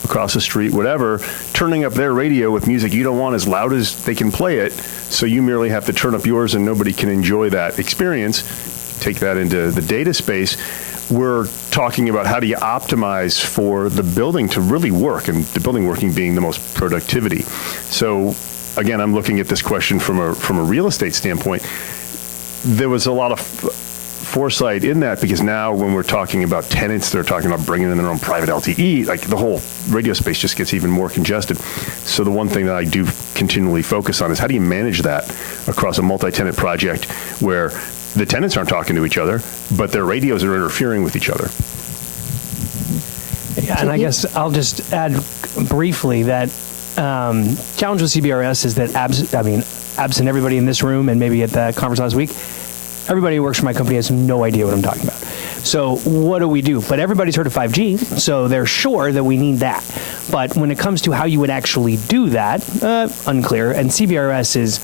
across the street, whatever, turning up their radio with music you don't want as loud as they can play it, so you merely have to turn up yours and nobody can enjoy that experience. Take that into the data space. We're talking about how do you optimize for the building to really work, and the building working being the most productivity. So again, I'm looking at this question from a real estate standpoint. There was a lot of foresight in that, because now when we're talking about tenants, they're talking about bringing in their own private LTE, like the whole radio space just gets even more congested. So the one thing that I do continually focus on is how do you manage that across a multi-tenant project where the tenants aren't talking to each other, but their radios are interfering with each other. Yeah, and I guess I'll just add briefly that challenge with CBRS is that absent everybody in this room and maybe at the conference last week, everybody who works for my company has no idea what I'm talking about. So what do we do? But everybody's heard of 5G, so they're sure that we need that. But when it comes to how you would actually do that, unclear. And CBRS is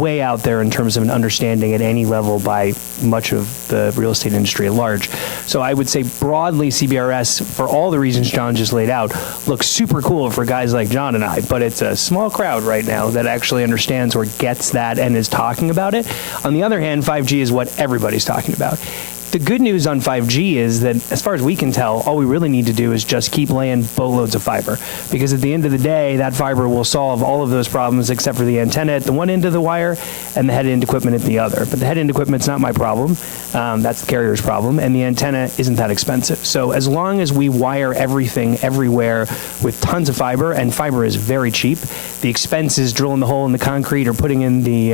way out there in terms of an understanding at any level by much of the real estate industry at large. So I would say broadly CBRS, for all the reasons John just laid out, looks super cool for guys like John and I, but it's a small crowd right now that actually understands or gets that and is talking about it. On the other hand, 5G is what everybody's talking about. The good news on 5G is that, as far as we can tell, all we really need to do is just keep laying boatloads of fiber. Because at the end of the day, that fiber will solve all of those problems except for the antenna at the one end of the wire and the head-end equipment at the other. But the head-end equipment's not my problem. That's the carrier's problem. And the antenna isn't that expensive. So as long as we wire everything everywhere with tons of fiber, and fiber is very cheap, the expense is drilling the hole in the concrete or putting in the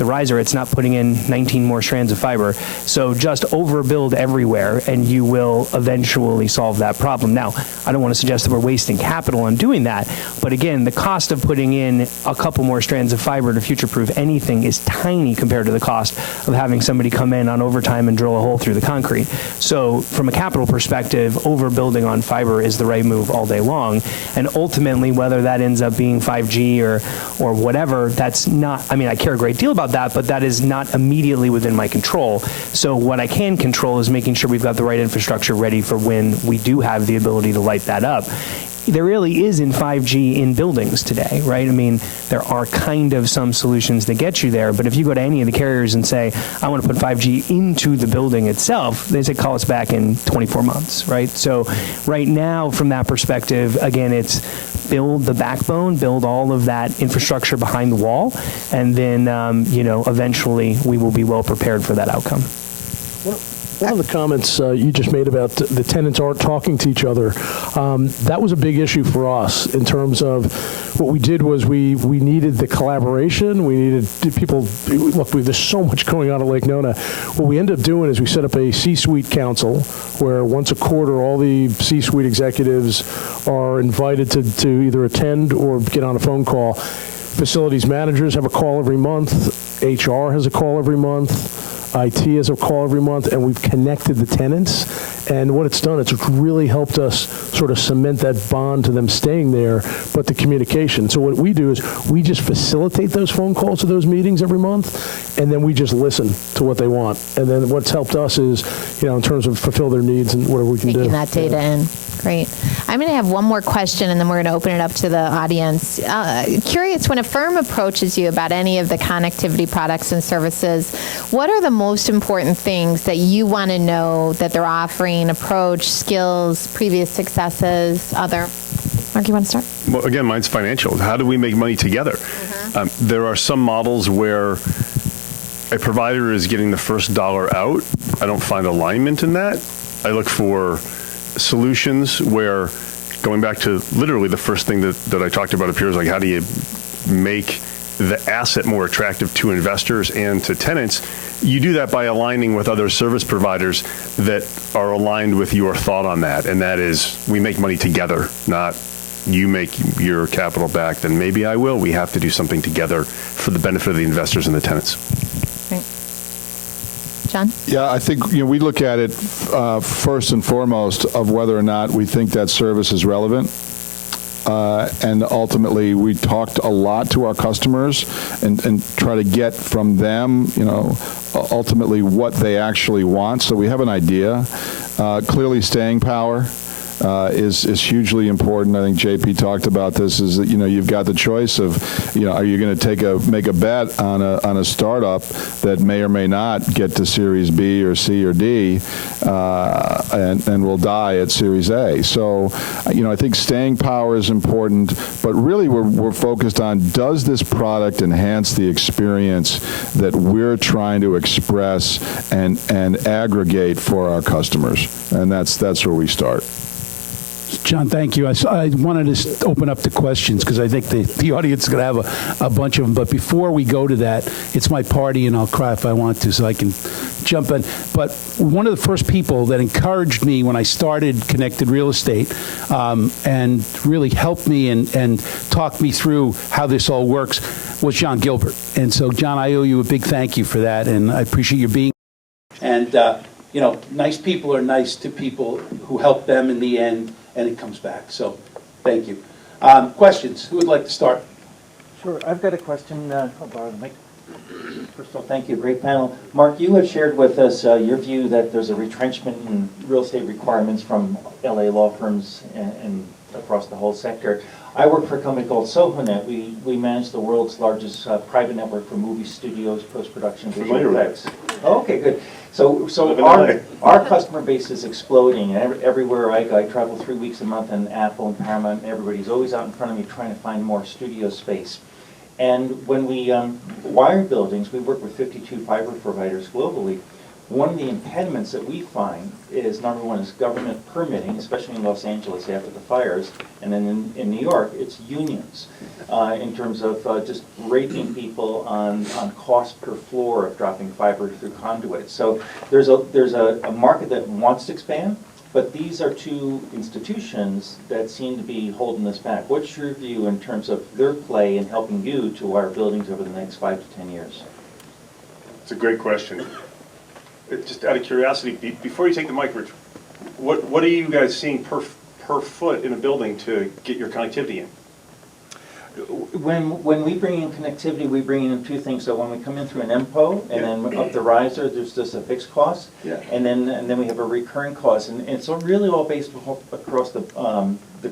riser. It's not putting in 19 more strands of fiber. So just overbuild everywhere, and you will eventually solve that problem. Now, I don't want to suggest that we're wasting capital on doing that, but again, the cost of putting in a couple more strands of fiber to future-proof anything is tiny compared to the cost of having somebody come in on overtime and drill a hole through the concrete. So from a capital perspective, overbuilding on fiber is the right move all day long, and ultimately, whether that ends up being 5G or whatever, that's not, I mean, I care a great deal about that, but that is not immediately within my control. So what I can control is making sure we've got the right infrastructure ready for when we do have the ability to light that up. There really is in 5G in buildings today, right? I mean, there are kind of some solutions that get you there, but if you go to any of the carriers and say, I want to put 5G into the building itself, they say, call us back in 24 months, right? So right now, from that perspective, again, it's build the backbone, build all of that infrastructure behind the wall, and then, eventually we will be well prepared for that outcome. One of the comments you just made about the tenants aren't talking to each other, that was a big issue for us in terms of what we did was we needed the collaboration. We needed people. Look, there's so much going on at Lake Nona. What we ended up doing is we set up a C-suite council where once a quarter all the C-suite executives are invited to either attend or get on a phone call. Facilities managers have a call every month. HR has a call every month. IT has a call every month, and we've connected the tenants. And what it's done, it's really helped us sort of cement that bond to them staying there, but the communication. So what we do is we just facilitate those phone calls to those meetings every month, and then we just listen to what they want. And then what's helped us is, in terms of fulfill their needs and whatever we can do. Taking that data in. Great. I'm going to have one more question, and then we're going to open it up to the audience. Curious, when a firm approaches you about any of the connectivity products and services, what are the most important things that you want to know that they're offering, approach, skills, previous successes, other? Marc, you want to start? Well, again, mine's financial. How do we make money together? There are some models where a provider is getting the first dollar out. I don't find alignment in that. I look for solutions where, going back to literally the first thing that I talked about up here is like, how do you make the asset more attractive to investors and to tenants? You do that by aligning with other service providers that are aligned with your thought on that. And that is, we make money together, not you make your capital back, then maybe I will. We have to do something together for the benefit of the investors and the tenants. Right. John? Yeah, I think we look at it first and foremost of whether or not we think that service is relevant. And ultimately, we talked a lot to our customers and try to get from them, ultimately what they actually want. So we have an idea. Clearly, staying power is hugely important. I think JP talked about this. Is that you've got the choice of are you going to make a bet on a startup that may or may not get to Series B or C or D, and will die at Series A. So I think staying power is important, but really we're focused on, does this product enhance the experience that we're trying to express and aggregate for our customers, and that's where we start. John, thank you. I wanted to open up to questions because I think the audience is going to have a bunch of them. But before we go to that, it's my party, and I'll cry if I want to, so I can jump in. But one of the first people that encouraged me when I started Connected Real Estate and really helped me and talked me through how this all works was John Gilbert. And so, John, I owe you a big thank you for that, and I appreciate your being. And, nice people are nice to people who help them in the end, and it comes back. So thank you. Questions? Who would like to start? Sure. I've got a question. I'll borrow the mic. First of all, thank you. Great panel. Mark, you have shared with us your view that there's a retrenchment in real estate requirements from LA law firms and across the whole sector. I work for a company called SohoNet. We manage the world's largest private network for movie studios, post-production, visual effects. Oh, okay, good. So our customer base is exploding. Everywhere I go, I travel 3 weeks a month, and Apple and Paramount and everybody's always out in front of me trying to find more studio space. And when we wire buildings, we work with 52 fiber providers globally. One of the impediments that we find is, number one, is government permitting, especially in Los Angeles after the fires, and then in New York, it's unions, in terms of just raping people on cost per floor of dropping fiber through conduits. So there's a market that wants to expand, but these are two institutions that seem to be holding us back. What's your view in terms of their play in helping you to wire buildings over the next 5 to 10 years? It's a great question. Just out of curiosity, before you take the mic, Rich, what are you guys seeing per foot in a building to get your connectivity in? When we bring in connectivity, we bring in two things. So when we come in through an MPO and then up the riser, there's just a fixed cost, and then we have a recurring cost, and it's really all based across the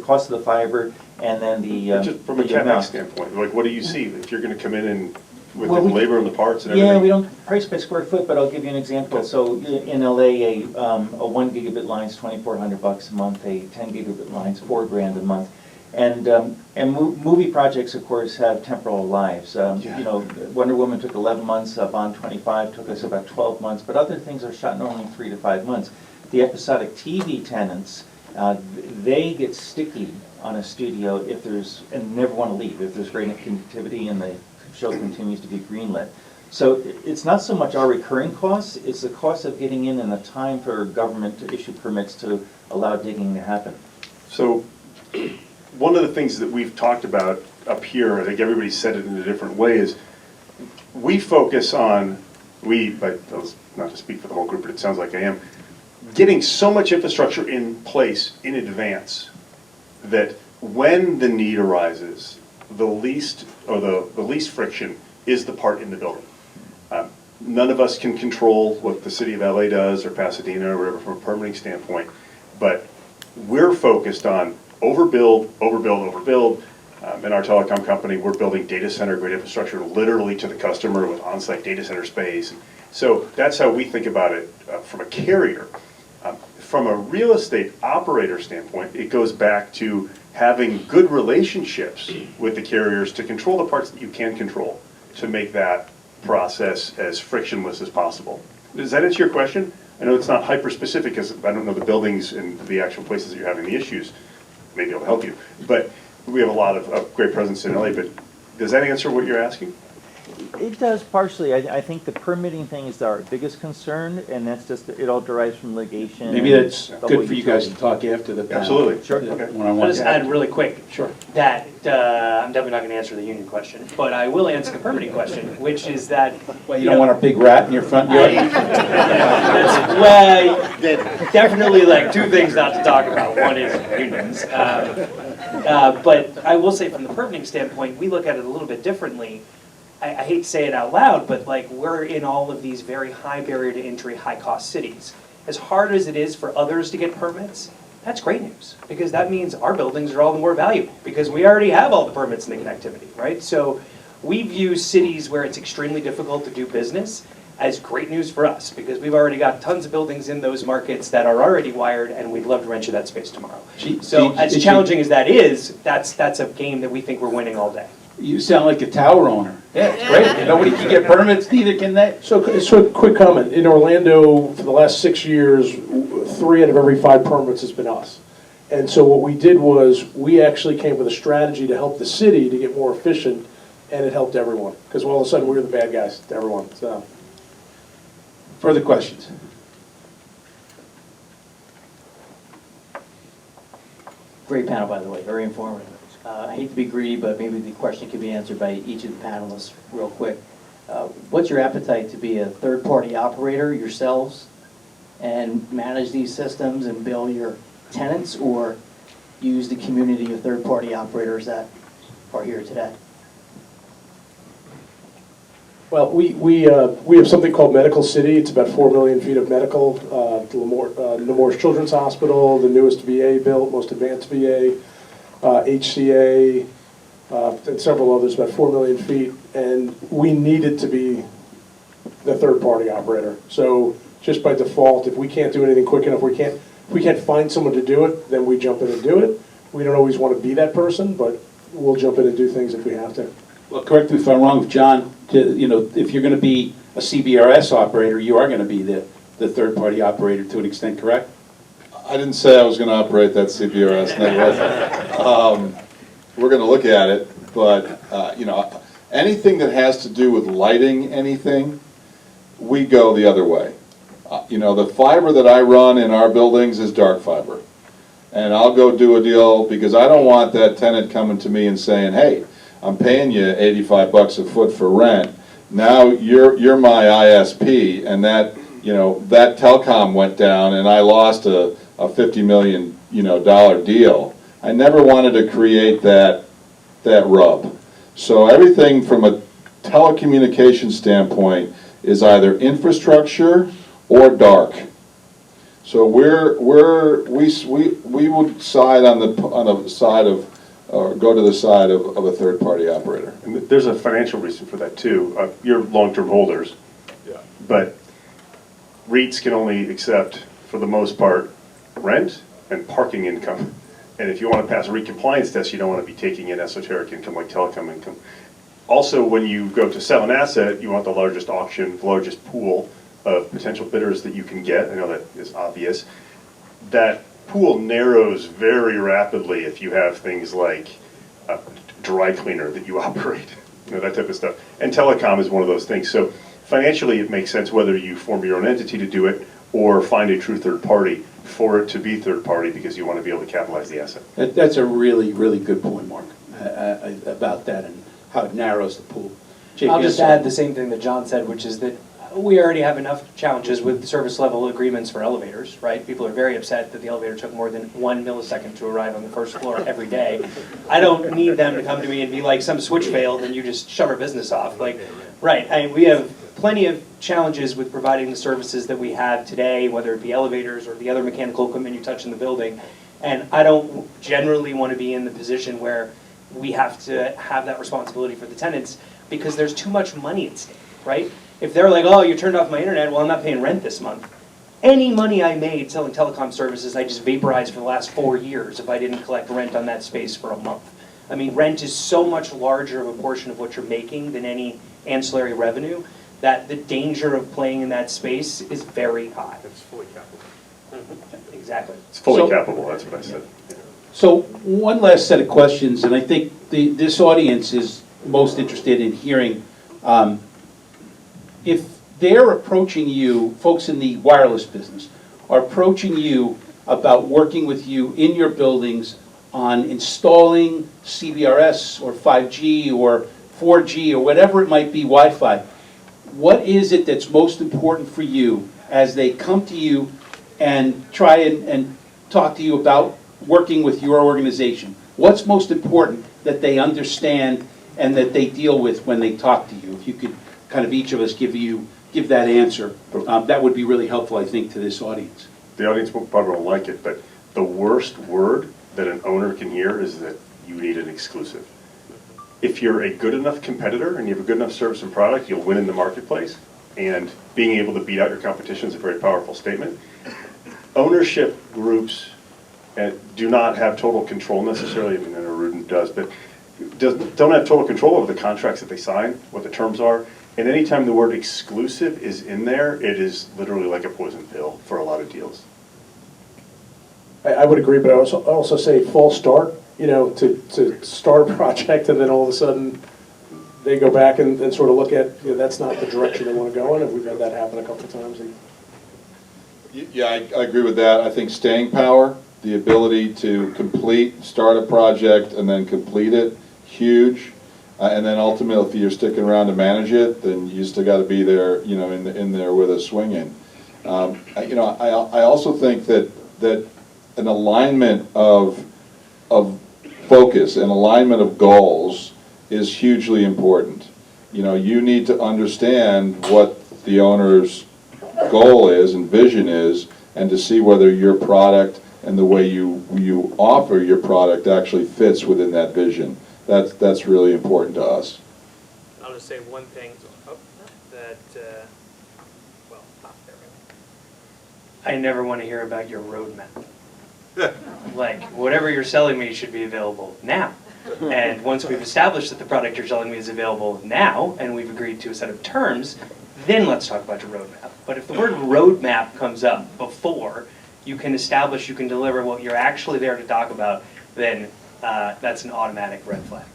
cost of the fiber and then the just from a CapEx standpoint, like what do you see if you're going to come in and with well, the labor and the parts and everything? Yeah, we don't price by square foot, but I'll give you an example. So in LA, a 1 gigabit line is $2,400 a month. A 10 gigabit line is $4,000 a month. And movie projects, of course, have temporal lives. You know, Wonder Woman took 11 months. Bond 25 took us about 12 months. But other things are shot in only 3 to 5 months. The episodic TV tenants, they get sticky on a studio if there's, and never want to leave, if there's great connectivity and the show continues to be greenlit. So it's not so much our recurring costs, it's the cost of getting in and the time for government to issue permits to allow digging to happen. So one of the things that we've talked about up here, I think everybody said it in a different way, is we focus on, but not to speak for the whole group, but it sounds like I am, getting so much infrastructure in place in advance that when the need arises, the least friction is the part in the building. None of us can control what the city of LA does or Pasadena or whatever from a permitting standpoint, but we're focused on overbuild. In our telecom company, we're building data center grade infrastructure literally to the customer with on-site data center space. So that's how we think about it from a carrier. From a real estate operator standpoint, it goes back to having good relationships with the carriers to control the parts that you can control to make that process as frictionless as possible. Does that answer your question? I know it's not hyper-specific because I don't know the buildings and the actual places that you're having the issues. Maybe it'll help you. But we have a lot of great presence in LA, but does that answer what you're asking? It does partially. I think the permitting thing is our biggest concern, and that's just, it all derives from litigation. Maybe that's good for you guys to talk after the panel. Absolutely. Sure. Okay. I'll just add really quick. Sure. That I'm definitely not going to answer the union question, but I will answer the permitting question, which is that. Well, you don't want a big rat in your front yard? Well, definitely like two things not to talk about. One is unions. But I will say from the permitting standpoint, we look at it a little bit differently. I hate to say it out loud, but like we're in all of these very high barrier to entry, high cost cities. As hard as it is for others to get permits, that's great news because that means our buildings are all the more valuable because we already have all the permits and the connectivity, right? So we view cities where it's extremely difficult to do business as great news for us because we've already got tons of buildings in those markets that are already wired and we'd love to rent you that space tomorrow. So as challenging as that is, that's a game that we think we're winning all day. You sound like a tower owner. Yeah, it's great. Nobody can get permits, neither can they. So quick comment. In Orlando, for the last 6 years, 3 out of every 5 permits has been us. And so what we did was we actually came with a strategy to help the city to get more efficient, and it helped everyone. Because all of a sudden we were the bad guys to everyone. So. Further questions? Great panel, by the way, very informative. I hate to be greedy, but maybe the question could be answered by each of the panelists real quick. What's your appetite to be a third-party operator yourselves and manage these systems and bill your tenants, or use the community of third-party operators that are here today? Well, we have something called Medical City. It's about 4 million feet of medical. Nemours Children's Hospital, the newest VA built, most advanced VA, HCA, and several others, about 4 million feet. And we needed to be the third-party operator. So just by default, if we can't do anything quick enough, if we can't find someone to do it, then we jump in and do it. We don't always want to be that person, but we'll jump in and do things if we have to. Well, correct me if I'm wrong, John, if you're going to be a CBRS operator, you are going to be the third-party operator to an extent, correct? I didn't say I was going to operate that CBRS network. We're going to look at it, but anything that has to do with lighting anything, we go the other way. The fiber that I run in our buildings is dark fiber. And I'll go do a deal because I don't want that tenant coming to me and saying, hey, I'm paying you $85 a foot for rent. Now you're my ISP, and that telecom went down, and I lost a $50 million dollar deal. I never wanted to create that rub. So everything from a telecommunication standpoint is either infrastructure or dark. So we would side on the side of, or go to the side of a third-party operator. And there's a financial reason for that too. You're long-term holders, but REITs can only accept, for the most part, rent and parking income. And if you want to pass a REIT compliance test, you don't want to be taking in esoteric income like telecom income. Also, when you go to sell an asset, you want the largest auction, the largest pool of potential bidders that you can get. I know that is obvious. That pool narrows very rapidly if you have things like a dry cleaner that you operate, that type of stuff. And telecom is one of those things. So financially, it makes sense whether you form your own entity to do it or find a true third party for it to be third party because you want to be able to capitalize the asset. That's a really, really good point, Mark, about that and how it narrows the pool. JP, I'll just add the same thing that John said, which is that we already have enough challenges with service level agreements for elevators, right? People are very upset that the elevator took more than 1 millisecond to arrive on the first floor every day. I don't need them to come to me and be like, some switch failed and you just shut our business off. Like, right, we have plenty of challenges with providing the services that we have today, whether it be elevators or the other mechanical equipment you touch in the building. And I don't generally want to be in the position where we have to have that responsibility for the tenants because there's too much money at stake, right? If they're like, oh, you turned off my internet, well, I'm not paying rent this month. Any money I made selling telecom services, I just vaporized for the last 4 years if I didn't collect rent on that space for a month. I mean, rent is so much larger of a portion of what you're making than any ancillary revenue that the danger of playing in that space is very high. It's fully capable. Mm-hmm. Exactly. It's fully capable, that's what I said. So one last set of questions, and I think this audience is most interested in hearing if they're approaching you, folks in the wireless business, are approaching you about working with you in your buildings on installing CBRS or 5G or 4G or whatever it might be, Wi-Fi, what is it that's most important for you as they come to you and try and talk to you about working with your organization? What's most important that they understand and that they deal with when they talk to you? If you could kind of each of us give that answer, that would be really helpful, I think, to this audience. The audience probably won't like it, but the worst word that an owner can hear is that you need an exclusive. If you're a good enough competitor and you have a good enough service and product, you'll win in the marketplace. And being able to beat out your competition is a very powerful statement. Ownership groups do not have total control necessarily. I mean, Rudin does, but don't have total control over the contracts that they sign, what the terms are. And anytime the word exclusive is in there, it is literally like a poison pill for a lot of deals. I would agree, but I also say false start, to start a project and then all of a sudden they go back and sort of look at, that's not the direction they want to go in, and we've had that happen a couple of times. Yeah, I agree with that. I think staying power, the ability to start a project and then complete it, huge. And then ultimately, if you're sticking around to manage it, then you still got to be there, in there with a swinging. I also think that an alignment of focus and alignment of goals is hugely important. you need to understand what the owner's goal is and vision is, and to see whether your product and the way you offer your product actually fits within that vision. That's really important to us. I'll just say one thing that, there we go. I never want to hear about your roadmap. Like, whatever you're selling me should be available now. And once we've established that the product you're selling me is available now, and we've agreed to a set of terms, then let's talk about your roadmap. But if the word roadmap comes up before you can establish, you can deliver what you're actually there to talk about, then that's an automatic red flag.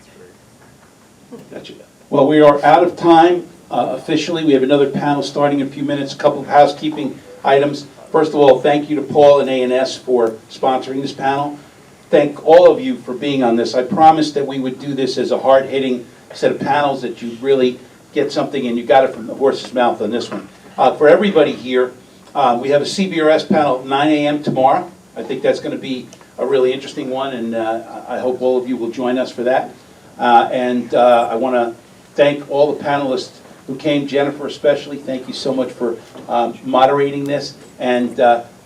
Gotcha. Well, we are out of time officially. We have another panel starting in a few minutes, a couple of housekeeping items. First of all, thank you to Paul and A&S for sponsoring this panel. Thank all of you for being on this. I promised that we would do this as a hard-hitting set of panels, that you really get something, and you got it from the horse's mouth on this one. For everybody here, we have a CBRS panel at 9 a.m. tomorrow. I think that's going to be a really interesting one, and I hope all of you will join us for that. I want to thank all the panelists who came, Jennifer especially. Thank you so much for moderating this, and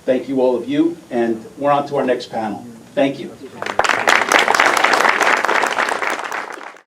thank you all of you, and we're on to our next panel. Thank you.